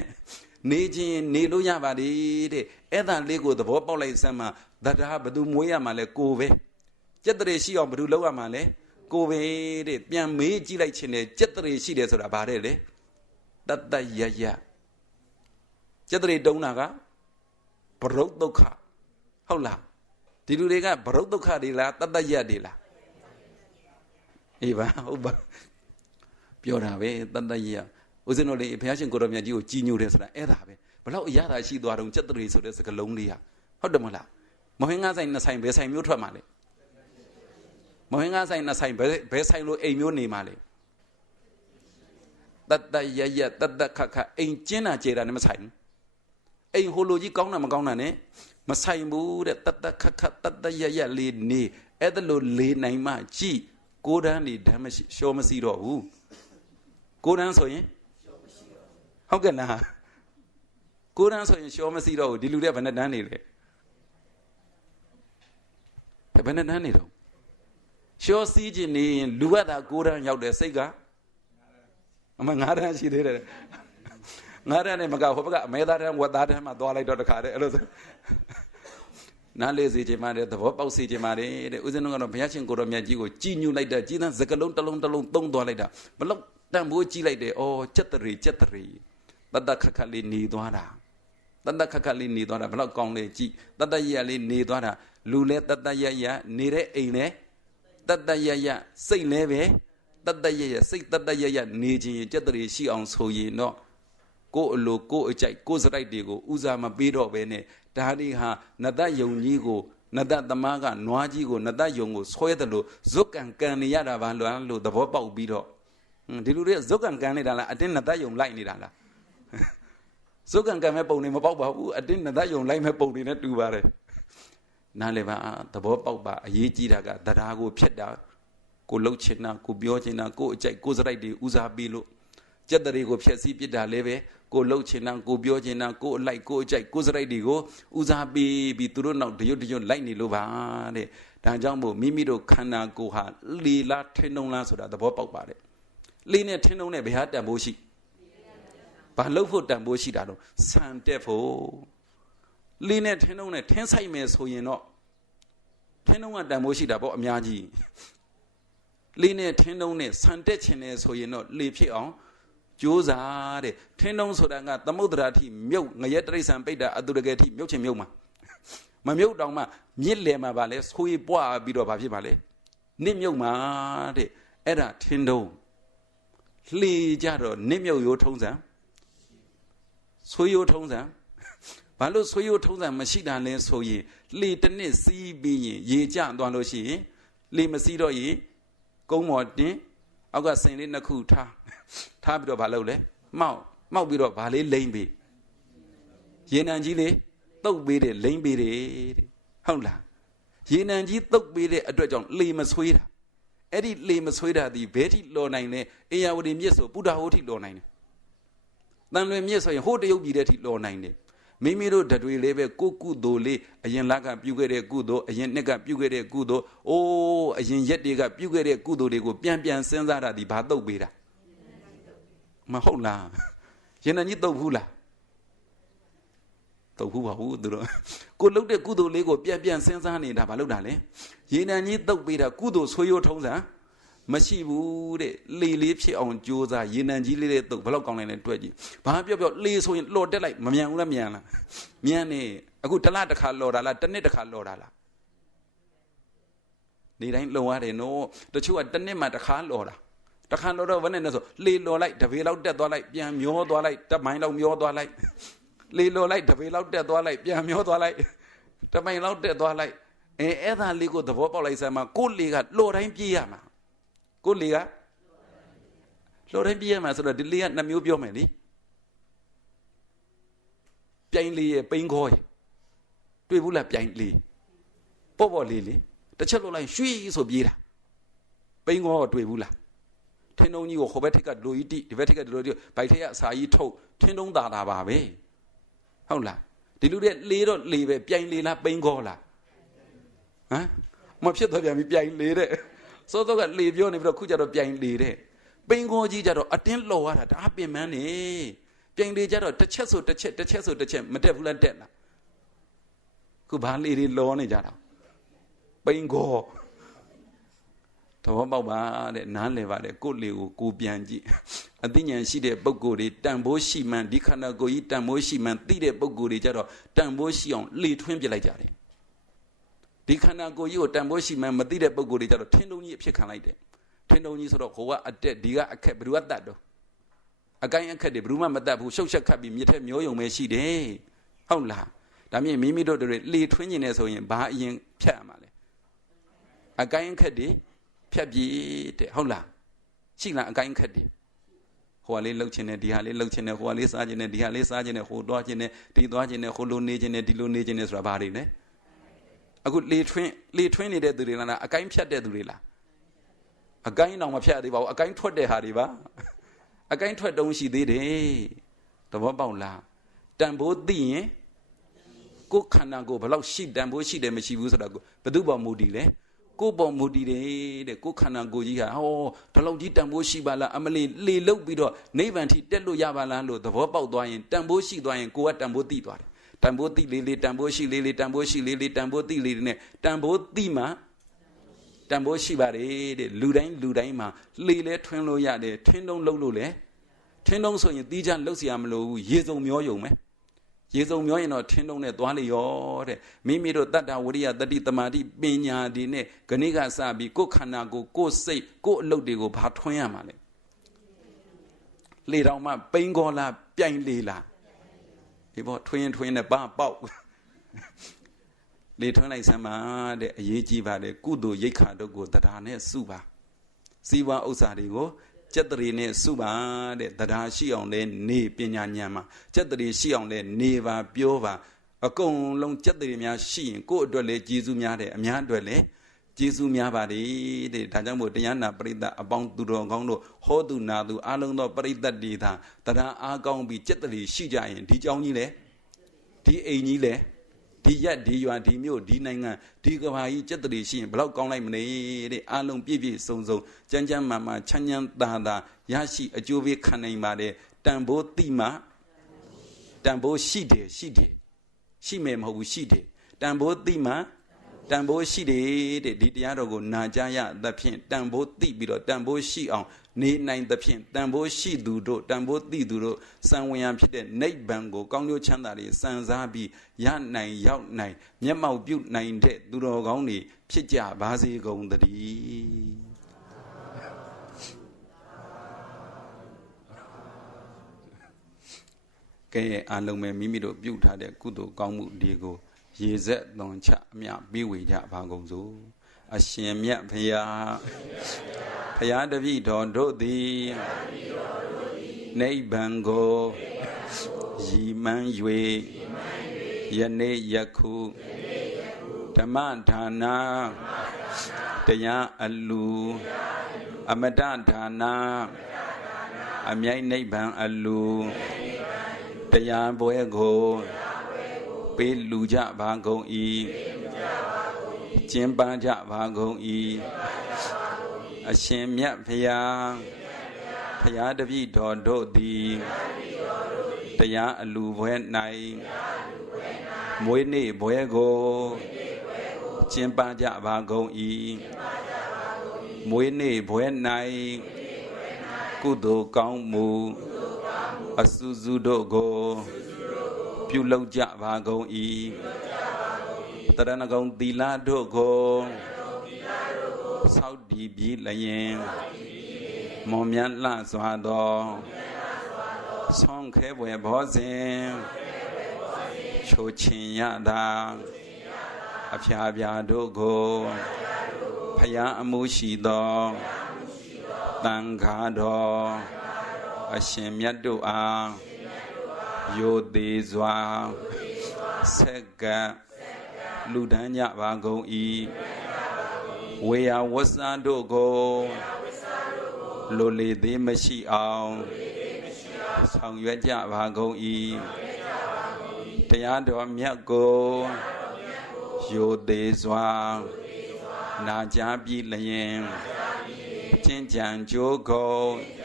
နေခြင်းနေလို့ရပါတယ်တဲ့အဲ့ဒါလေးကိုသဘောပေါက်လိုက်စမ်းမှာတရားဘယ်သူမွေးရမှာလဲကိုပဲကျက်တရီရှိအောင်ဘယ်သူလုပ်ရမှာလဲကိုပဲတဲ့ပြန်မေးကြည့်လိုက်ခြင်းနဲ့ကျက်တရေရှိတယ်ဆိုတာဗါတဲ့လေတတ္တယယကျက်တရေတုံးတာကဘရုတ်ဒုက္ခဟုတ်လားဒီလူတွေကဘရုတ်ဒုက္ခတွေလားတတ္တယတွေလားအေးပါဟုတ်ပါပြောတာပဲတတ္တယဦးဇင်းတို့လေဘုရားရှင်ကိုရောမြတ်ကြီးကိုကြီးညိုတယ်ဆိုတာအဲ့ဒါပဲဘလောက်အရသာရှိသွားတော့ကျက်တရေဆိုတဲ့စကားလုံးလေးဟာဟုတ်တယ်မလားမဟင်္ဂဆိုင်နှစ်ဆိုင်ဘယ်ဆိုင်မျိုးထွက်မှာလဲမဟင်္ဂဆိုင်နှစ်ဆိုင်ဘယ်ဆိုင်လို့အိမ်မျိုးနေမှာလဲတတ္တယယတတ္တခခအိမ်ကျင်းတာကျေတာနဲ့မဆိုင်ဘူးအိမ်ဟိုလိုကြီးကောင်းတာမကောင်းတာနဲ့မဆိုင်ဘူးတဲ့တတ္တခခတတ္တယယလေးနေအဲ့ဒါလို့လေးနိုင်မှကြည်ကိုးတန်းနေဓမ္မရှိရှောမရှိတော့ဘူးကိုးတန်းဆိုရင်ဟုတ်ကဲ့လားကိုးတန်းဆိုရင်ရှောမရှိတော့ဘူးဒီလူတွေကဘယ်နဲ့တန်းနေလဲဘယ်နဲ့တန်းနေတော့ရှောစီးခြင်းနေရင်လူကသာ9တန်းရောက်တယ်စိတ်ကအမ9တန်းရှိသေးတယ်9တန်းနဲ့မကဟိုဘက်ကအမဲသားတန်းဝက်သားတန်းမှသွားလိုက်တော့တခါတည်းအဲ့လိုဆိုနားလေစီခြင်းပါတယ်သဘောပေါက်စီခြင်းပါတယ်တဲ့ဦးဇင်းတို့ကတော့ဘုရားရှင်ကိုရောမြတ်ကြီးကိုကြည်ညိုလိုက်တာကြီးသန်းစကလုံးတစ်လုံးသုံးသွားလိုက်တာဘလောက်တန်ဖိုးကြီးလိုက်တယ်ဩကျက်တရီတတ္တခက်ခက်လေးနေသွားတာတတ္တခက်ခက်လေးနေသွားတာဘလောက်ကောင်းလဲကြည်တတ္တရလေးနေသွားတာလူလဲတတ္တရနေတဲ့အိမ်လဲတတ္တယယစိတ်လဲပဲတတ္တယယစိတ်တတ္တယယနေခြင်းကျက်တရေရှိအောင်ဆိုရင်တော့ကိုယ်အလိုကိုယ်အကြိုက်ကိုယ်စရိုက်တွေကိုဦးစားမပေးတော့ပဲနဲ့ဒါတွေဟာနတ္တယုံကြီးကိုနတ္တသမားကနွားကြီးကိုနတ္တယုံကိုဆွဲတယ်လို့ဇွတ်ကန်နေရတာပါလို့သဘောပေါက်ပြီးတော့ဒီလူတွေဇွတ်ကန်နေတာလားအတင်းနတ္တယုံလိုက်နေတာလားဇွတ်ကန်မဲ့ပုံနေမပေါက်ပါဘူးအတင်းနတ္တယုံလိုက်မဲ့ပုံတွေနဲ့တူပါတယ် နားလေပါသဘောပေါက်ပါအရေးကြီးတာကတရားကိုဖြတ်တာကိုလှုပ်ချင်တာကိုပြောချင်တာကိုအကြိုက်ကိုစရိုက်တွေဦးစားပေးလို့ကြက်တရေကိုဖြတ်စည်းပြစ်တာလည်းပဲကိုလှုပ်ချင်တာကိုပြောချင်တာကိုအလိုက်ကိုအကြိုက်ကိုစရိုက်တွေကိုဦးစားပေးပြီးသူတို့နောက်တရွတ်တရွတ်လိုက်နေလို့ပါတဲ့ဒါကြောင့်မို့မိမိတို့ခန္ဓာကိုယ်ဟာလေလားထင်းနှုံးလားဆိုတာသဘောပေါက်ပါတယ်လေနဲ့ထင်းနှုံးနဲ့ဘယ်ဟာတန်ဖိုးရှိဘာလှုပ်ဖို့တန်ဖိုးရှိတာတော့ဆန်တက်ဖို့လေနဲ့ထင်းနှုံးနဲ့ထင်းဆိုင်မယ်ဆိုရင်တော့ထင်းနှုံးကတန်ဖိုးရှိတာပေါ့အများကြီးလေနဲ့ထင်းနှုံးနဲ့ဆန်တက်ချင်တယ်ဆိုရင်တော့လေဖြစ်အောင်ကြိုးစားတဲ့ထင်းနှုံးဆိုတာကသမုဒ္ဒရာထိမြုပ်ငရဲတရိษံပိဋ္ဌအတုရကေထိမြုပ်ချင်မြုပ်မှာမမြုပ်တောင်မှမြစ်လယ်မှာပါလဲဆွေးပွားပြီးတော့ဘာဖြစ်ပါလဲနစ်မြုပ်မှာတဲ့အဲ့ဒါထင်းနှုံးလှေကြတော့နစ်မြုပ်ရိုးထုံးစံဆွေးရိုးထုံးစံဘာလို့ဆွေးရိုးထုံးစံမရှိတာလဲဆိုရင်လှေတစ်နှစ်စီးပြီးရင်ရေကျသွားလို့ရှိရင်လှေမစီးတော့ရင်ကုန်းမော်တင်အောက်ကစိန်လေးနှစ်ခုထားပြီးတော့ဘာလုပ်လဲမှောက်ပြီးတော့ဘာလေးလိမ့်ပေးရေနံကြီးလေးတုတ်ပေးတယ်လိမ့်ပေးတယ်တဲ့ဟုတ်လားရေနံကြီးတုတ်ပေးတဲ့အတွက်ကြောင့်လှေမဆွေးတာအဲ့ဒီလှေမဆွေးတာဒီဘဲထိလော်နိုင်လဲအေယဝတီမြစ်ဆိုပုဒ္ဓဟိုထိလော်နိုင်တယ်တန်လွင်မြစ်ဆိုရင်ဟိုတရုတ်ပြည်တဲ့ထိလော်နိုင်တယ်မိမိတို့ဓတွေလေးပဲကိုကုသိုလ်လေးအရင်လကပြုခဲ့တဲ့ကုသိုလ်အရင်နှစ်ကပြုခဲ့တဲ့ကုသိုလ်အရင်ရက်တွေကပြုခဲ့တဲ့ကုသိုလ်တွေကိုပြန်စဉ်းစားတာဒီဘာတုတ်ပေးတာမဟုတ်လားရင်နံကြီးတုတ်ဘူးလားတုတ်ဘူးပါဘူးသူတို့ကိုလှုပ်တဲ့ကုသိုလ်လေးကိုပြန်စဉ်းစားနေတာဘာလုပ်တာလဲရင်နံကြီးတုတ်ပေးတာကုသိုလ်ဆွေးရိုးထုံးစံမရှိဘူးတဲ့လေလေးဖြစ်အောင်ကြိုးစားရေနံကြီးလေးတဲ့တုတ်ဘယ်လောက်ကောင်းလဲတွက်ကြည့်ဘာပြောလေဆိုရင်လော်တက်လိုက်မမြန်ဘူးလားမြန်လားမြန်နေအခုတစ်လတစ်ခါလော်တာလားတစ်နှစ်တစ်ခါလော်တာလားနေတိုင်းလုံရတယ်နော်တချို့ကတစ်နှစ်မှတစ်ခါလော်တာတစ်ခါလော်တော့ဘယ်နဲ့လဲဆိုလေလော်လိုက်တပေလောက်တက်သွားလိုက်ပြန်မျောသွားလိုက်တမိုင်းလောက်မျောသွားလိုက်လေလော်လိုက်တပေလောက်တက်သွားလိုက်ပြန်မျောသွားလိုက်တမိုင်းလောက်တက်သွားလိုက်အဲ့ဒါလေးကိုသဘောပေါက်လိုက်စမ်းမှာကိုလေကလော်တိုင်းပြေးရမှာကိုလေကလော်တိုင်းပြေးရမှာဆိုတော့ဒီလေကနှစ်မျိုးပြောမယ်လေပြိုင်လေရဲ့ပိန်းခေါ်ရဲ့တွေ့ဘူးလားပြိုင်လေပေါ့လေလေတစ်ချက်လော်လိုက်ရွှေ့ဆိုပြေးတာပိန်းခေါ်တွေ့ဘူးလားထင်းတုံးကြီးကိုဟိုဘက်ထက်ကလူကြီးတိဒီဘက်ထက်ကလူကြီးဗိုက်ထက်ကအစာကြီးထုတ်ထင်းတုံးတာပါပဲဟုတ်လားဒီလူတွေလေတော့လေပဲပြိုင်လေလားပိန်းခေါ်လားဟမ်မဖြစ်တော့ပြန်ပြီပြိုင်လေတဲ့စောစောကလေပြောနေပြီးတော့ခုကျတော့ပြိုင်လေတဲ့ပိန်ခေါ်ကြီးကျတော့အတင်းလော်ရတာဒါပင်မန်းနေပြိုင်လေကျတော့တစ်ချက်ဆိုတစ်ချက်မတက်ဘူးလားတက်လားခုဘာလေတွေလော်နေကြတာပိန်ခေါ်သဘောပေါက်ပါတဲ့နားလည်ပါတဲ့ကိုယ့်လေကိုပြန်ကြည့်အသိဉာဏ်ရှိတဲ့ပုဂ္ဂိုလ်တွေတန်ဖိုးရှိမှန်ဒီခန္ဓာကိုယ်ကြီးတန်ဖိုးရှိမှန်သိတဲ့ပုဂ္ဂိုလ်တွေကျတော့တန်ဖိုးရှိအောင်လေထွင်းပြလိုက်ကြတယ်ဒီခန္ဓာကိုယ်ကြီးကိုတန်ဖိုးရှိမှန်မသိတဲ့ပုဂ္ဂိုလ်တွေကျတော့ထင်းတုံးကြီးအဖြစ်ခံလိုက်တယ်ထင်းတုံးကြီးဆိုတော့ဟိုကအတက်ဒီကအခက်ဘယ်သူကတတ်တော့အကိုင်းအခက်တွေဘယ်သူမှမတတ်ဘူးရှုပ်ရှက်ခတ်ပြီးမြစ်ထဲမျောယုံပဲရှိတယ်ဟုတ်လားဒါမြင်မိမိတို့တွေလေထွင်းနေတယ်ဆိုရင်ဘာအရင်ဖြတ်ရမှာလဲအကိုင်းအခက်တွေဖြတ်ပြီးတဲ့ဟုတ်လားရှိလားအကိုင်းအခက်တွေဟိုကလေးလှုပ်ချင်တယ်ဒီဟာလေးလှုပ်ချင်တယ်ဟိုကလေးစားချင်တယ်ဒီဟာလေးစားချင်တယ်ဟိုသွားချင်တယ်ဒီသွားချင်တယ်ဟိုလိုနေချင်တယ်ဒီလိုနေချင်တယ်ဆိုတာဘာတွေလဲအခုလေထွင်းနေတဲ့သူတွေလားအကိုင်းဖြတ်တဲ့သူတွေလားအကိုင်းတော့မဖြတ်သေးပါဘူးအကိုင်းထွက်တဲ့ဟာတွေပါအကိုင်းထွက်တုံးရှိသေးတယ်သဘောပေါက်လားတန်ဖိုးသိရင်ကိုယ်ခန္ဓာကိုယ်ဘယ်လောက်ရှိတန်ဖိုးရှိတယ်မရှိဘူးဆိုတာကိုဘယ်သူပေါ်မူတည်လဲကိုယ်ပေါ်မူတည်တယ်တဲ့ကိုယ်ခန္ဓာကိုယ်ကြီးဟာဒီလောက်ကြီးတန်ဖိုးရှိပါလားအမလေးလေလုတ်ပြီးတော့နိဗ္ဗာန်ထိတက်လို့ရပါလားလို့သဘောပေါက်သွားရင်တန်ဖိုးရှိသွားရင်ကိုယ်ကတန်ဖိုးသိသွားတယ်တန်ဖိုးသိလေးတန်ဖိုးရှိလေးတန်ဖိုးရှိလေးတန်ဖိုးသိလေးနဲ့တန်ဖိုးသိမှတန်ဖိုးရှိပါတယ်တဲ့လူတိုင်းမှာလေလဲထွင်းလို့ရတယ်ထင်းတုံးလှုပ်လို့လဲထင်းတုံးဆိုရင်တီးချလှုပ်เสียမလို့ဘူးရေစုံမျောယုံမယ်ရေစုံမျောရင်တော့ထင်းတုံးနဲ့သွားလေရောတဲ့မိမိတို့တတ္တဝရိယတတိတမာတိပညာဒီနဲ့ဂဏိကစပြီးကိုယ်ခန္ဓာကိုယ်စိတ်ကိုယ်အလုပ်တွေကိုဘာထွင်းရမှာလဲလေတောင်မှပိန်ခေါ်လားပြိုင်လေလားဒီဘောထွင်းနဲ့ပါပေါက်လေထွန်းလိုက်စမ်းပါတဲ့အရေးကြီးပါတယ်ကုသိုလ်ရိတ်ခါတို့ကိုတရားနဲ့စုပါစီဝါဥစ္စာတွေကိုစက်တရီနဲ့စုပါတဲ့တရားရှိအောင်လဲနေပညာဉာဏ်မှာစက်တရီရှိအောင်လဲနေပါပြောပါ အကုန်လုံးစက်တည်းများရှိရင်ကိုယ့်အတွက်လည်းကျေးဇူးများတယ်အများအတွက်လည်းကျေးဇူးများပါတယ်တဲ့ဒါကြောင့်မို့တရားနာပရိသတ်အပေါင်းသူတော်ကောင်းတို့ဟောသူနာသူအလုံးသောပရိသတ်တွေသာတရားအားကောင်းပြီးစက်တည်းရှိကြရင်ဒီเจ้าကြီးလေဒီအိမ်ကြီးလေဒီရက်ဒီရွာဒီမြို့ဒီနိုင်ငံဒီကဘာကြီးစက်တည်းရှိရင်ဘလောက်ကောင်းလိုက်မလဲတဲ့အလုံးပြည့်ပြည့်စုံစုံကြမ်းကြမ်းမာမာချမ်းချမ်းသာသာရရှိအကျိုးပေးခံနိုင်ပါတယ်တန်ဖိုးတိမှတန်ဖိုးရှိတယ်ရှိမယ်မဟုတ်ဘူးရှိတယ်တန်ဖိုးတိမှတန်ဖိုးရှိတယ်တဲ့ဒီတရားတော်ကိုနာကြားရသဖြင့်တန်ဖိုးသိပြီးတော့တန်ဖိုးရှိအောင်နေနိုင်သဖြင့်တန်ဖိုးရှိသူတို့တန်ဖိုးသိသူတို့စံဝင်ရန်ဖြစ်တဲ့နိဗ္ဗာန်ကိုကောင်းကျိုးချမ်းသာတွေစံစားပြီးရနိုင်ရောက်နိုင်မျက်မှောက်ပြုနိုင်တဲ့သူတော်ကောင်းတွေဖြစ်ကြပါစေကုန်သတည်းကဲအားလုံးပဲမိမိတို့ပြုထားတဲ့ကုသိုလ်ကောင်းမှုတွေကိုရေဆက်သွန်ချအမြပေးဝေကြပါကုန်စို့အရှင်မြတ်ဖရာဖရာတပည့်တော်တို့သည်နိဗ္ဗာန်ကိုရည်မှန်း၍ယနေ့ယခုဓမ္မဒါနတရားအလူအမတဒါနအမြိုက်နိဗ္ဗာန်အလူတရားပွဲကိုပေးလူကြပါကုန်၏ကျင်းပကြပါကုန်၏အရှင်မြတ်ဖရာဖရာတပည့်တော်တို့သည်တရားအလူပွဲ၌မွေးနေ့ပွဲကိုကျင်းပကြပါကုန်၏မွေးနေ့ပွဲ၌ကုသိုလ်ကောင်းမှုအစုစုတို့ကိုပြုလုပ်ကြပါကုန်၏တရဏဂုံသီလတို့ကိုစောင့်တည်ပြီးလျင်မွန်မြတ်လှစွာသောဆောင်းခဲဘွယ်ဘောဇင်ချိုချင်ရတာအဖျားပြားတို့ကိုဖယားအမှုရှိသောတန်ခါတော်အရှင်မြတ်တို့အားယိုသေးစွာဆက်ကလူဒန်းကြပါကုန်၏ဝေယဝဆန်းတို့ကိုလိုလေသေးမရှိအောင်ဆောင်ရွက်ကြပါကုန်၏တရားတော်မြတ်ကိုယိုသေးစွာနာကြားပြီးလျင်ကျင့်ကြံကြိုးကုန်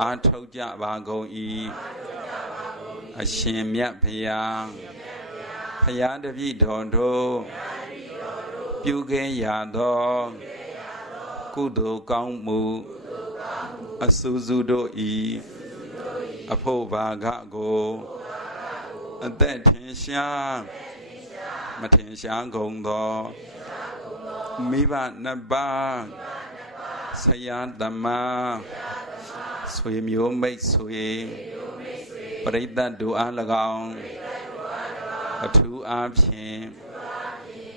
အားထုတ်ကြပါကုန်၏အရှင်မြတ်ဖရာဖရာတပည့်တော်တို့ပြုခဲ့ရသောကုသိုလ်ကောင်းမှုအစူးစုတို့ဤအဖို့ဘာကကိုအသက်ထင်ရှားမထင်ရှားကုန်သောမိဘနှစ်ပါးဆရာသမားဆွေမျိုးမိတ်ဆွေပရိသတ်တို့အား၎င်းအထူးအားဖြင့်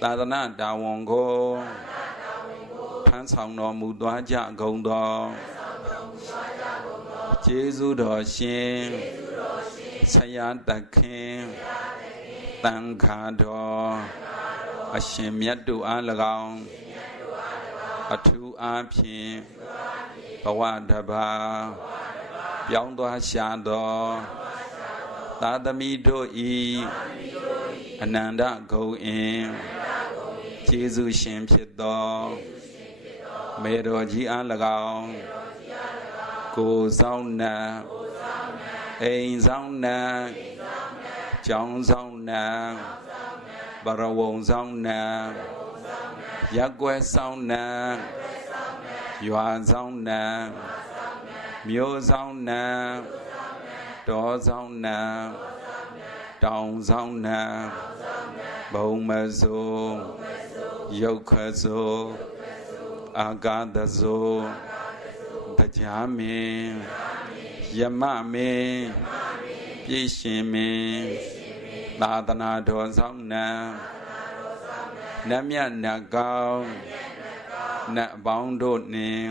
သာသနာတာဝန်ကိုထမ်းဆောင်တော်မူသွားကြကုန်သောကျေးဇူးတော်ရှင်ဆရာသခင်တန်ခါတော်အရှင်မြတ်တို့အား၎င်းအထူးအားဖြင့်ဘဝတစ်ပါးပြောင်းသွားရှာသောသာသမီတို့ဤအနန္တဂုဏ်အင်ကျေးဇူးရှင်ဖြစ်သောမေတော်ကြီးအား၎င်းကိုဆောင်နံအိမ်ဆောင်နံကျောင်းဆောင်နံဘရဝုံဆောင်နံရက်ွယ်ဆောင်နံရွာဆောင်နံမြို့ဆောင်နံတောဆောင်နံတောင်ဆောင်နံဘုံမစိုးရုပ်ခစိုးအာဂတစိုးတရားမင်းယမမင်းပြည့်ရှင်မင်းသာသနာတော်ဆောင်နံနတ်မြတ်နတ်ကောင်းနတ်ပေါင်းတို့နှင့်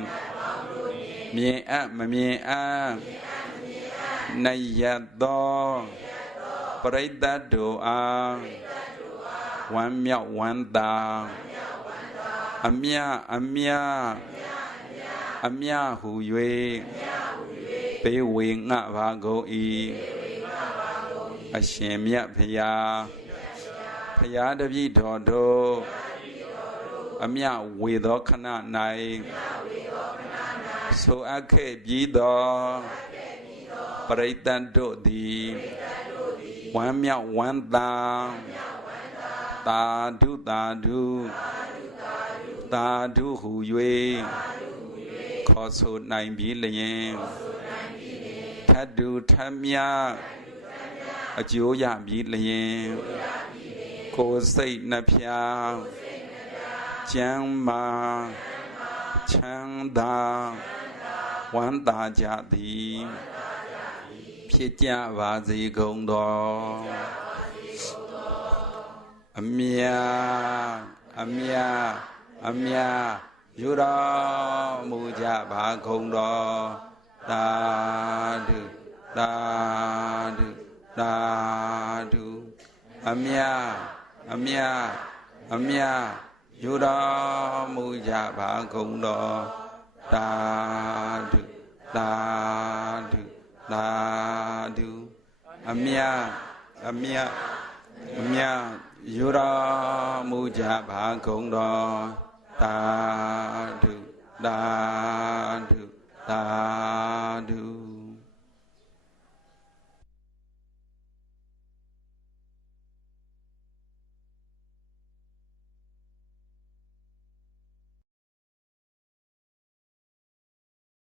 မြင်အပ်မမြင်အပ်နတ်ရသော ပရိသတ်တို့အားဝမ်းမြောက်ဝမ်းသာအမြအမြဟု၍ပေးဝေငှပါကုန်၏အရှင်မြတ်ဖရာဖရာတပည့်တော်တို့အမြဝေသောခဏ၌ဆိုအပ်ခဲ့ပြီးသောပရိသတ်တို့သည်ဝမ်းမြောက်ဝမ်းသာသာဓုသာဓုသာဓုဟု၍ခေါ်ဆိုနိုင်ပြီလျင်ထတ်တူထမြအကျိုးရပြီလျင်ကိုယ်စိတ်နှဖျားကျမ်းမာချမ်းသာဝမ်းသာကြသည်ဖြစ်ကြပါစေကုန်သောအမြယူတော်မူကြပါကုန်သောသာဓုသာဓုသာဓုအမြယူတော်မူကြပါကုန်သောသာဓုသာဓုသာဓုအမြယူတော်မူကြပါကုန်သောသာဓုသာဓုသာဓု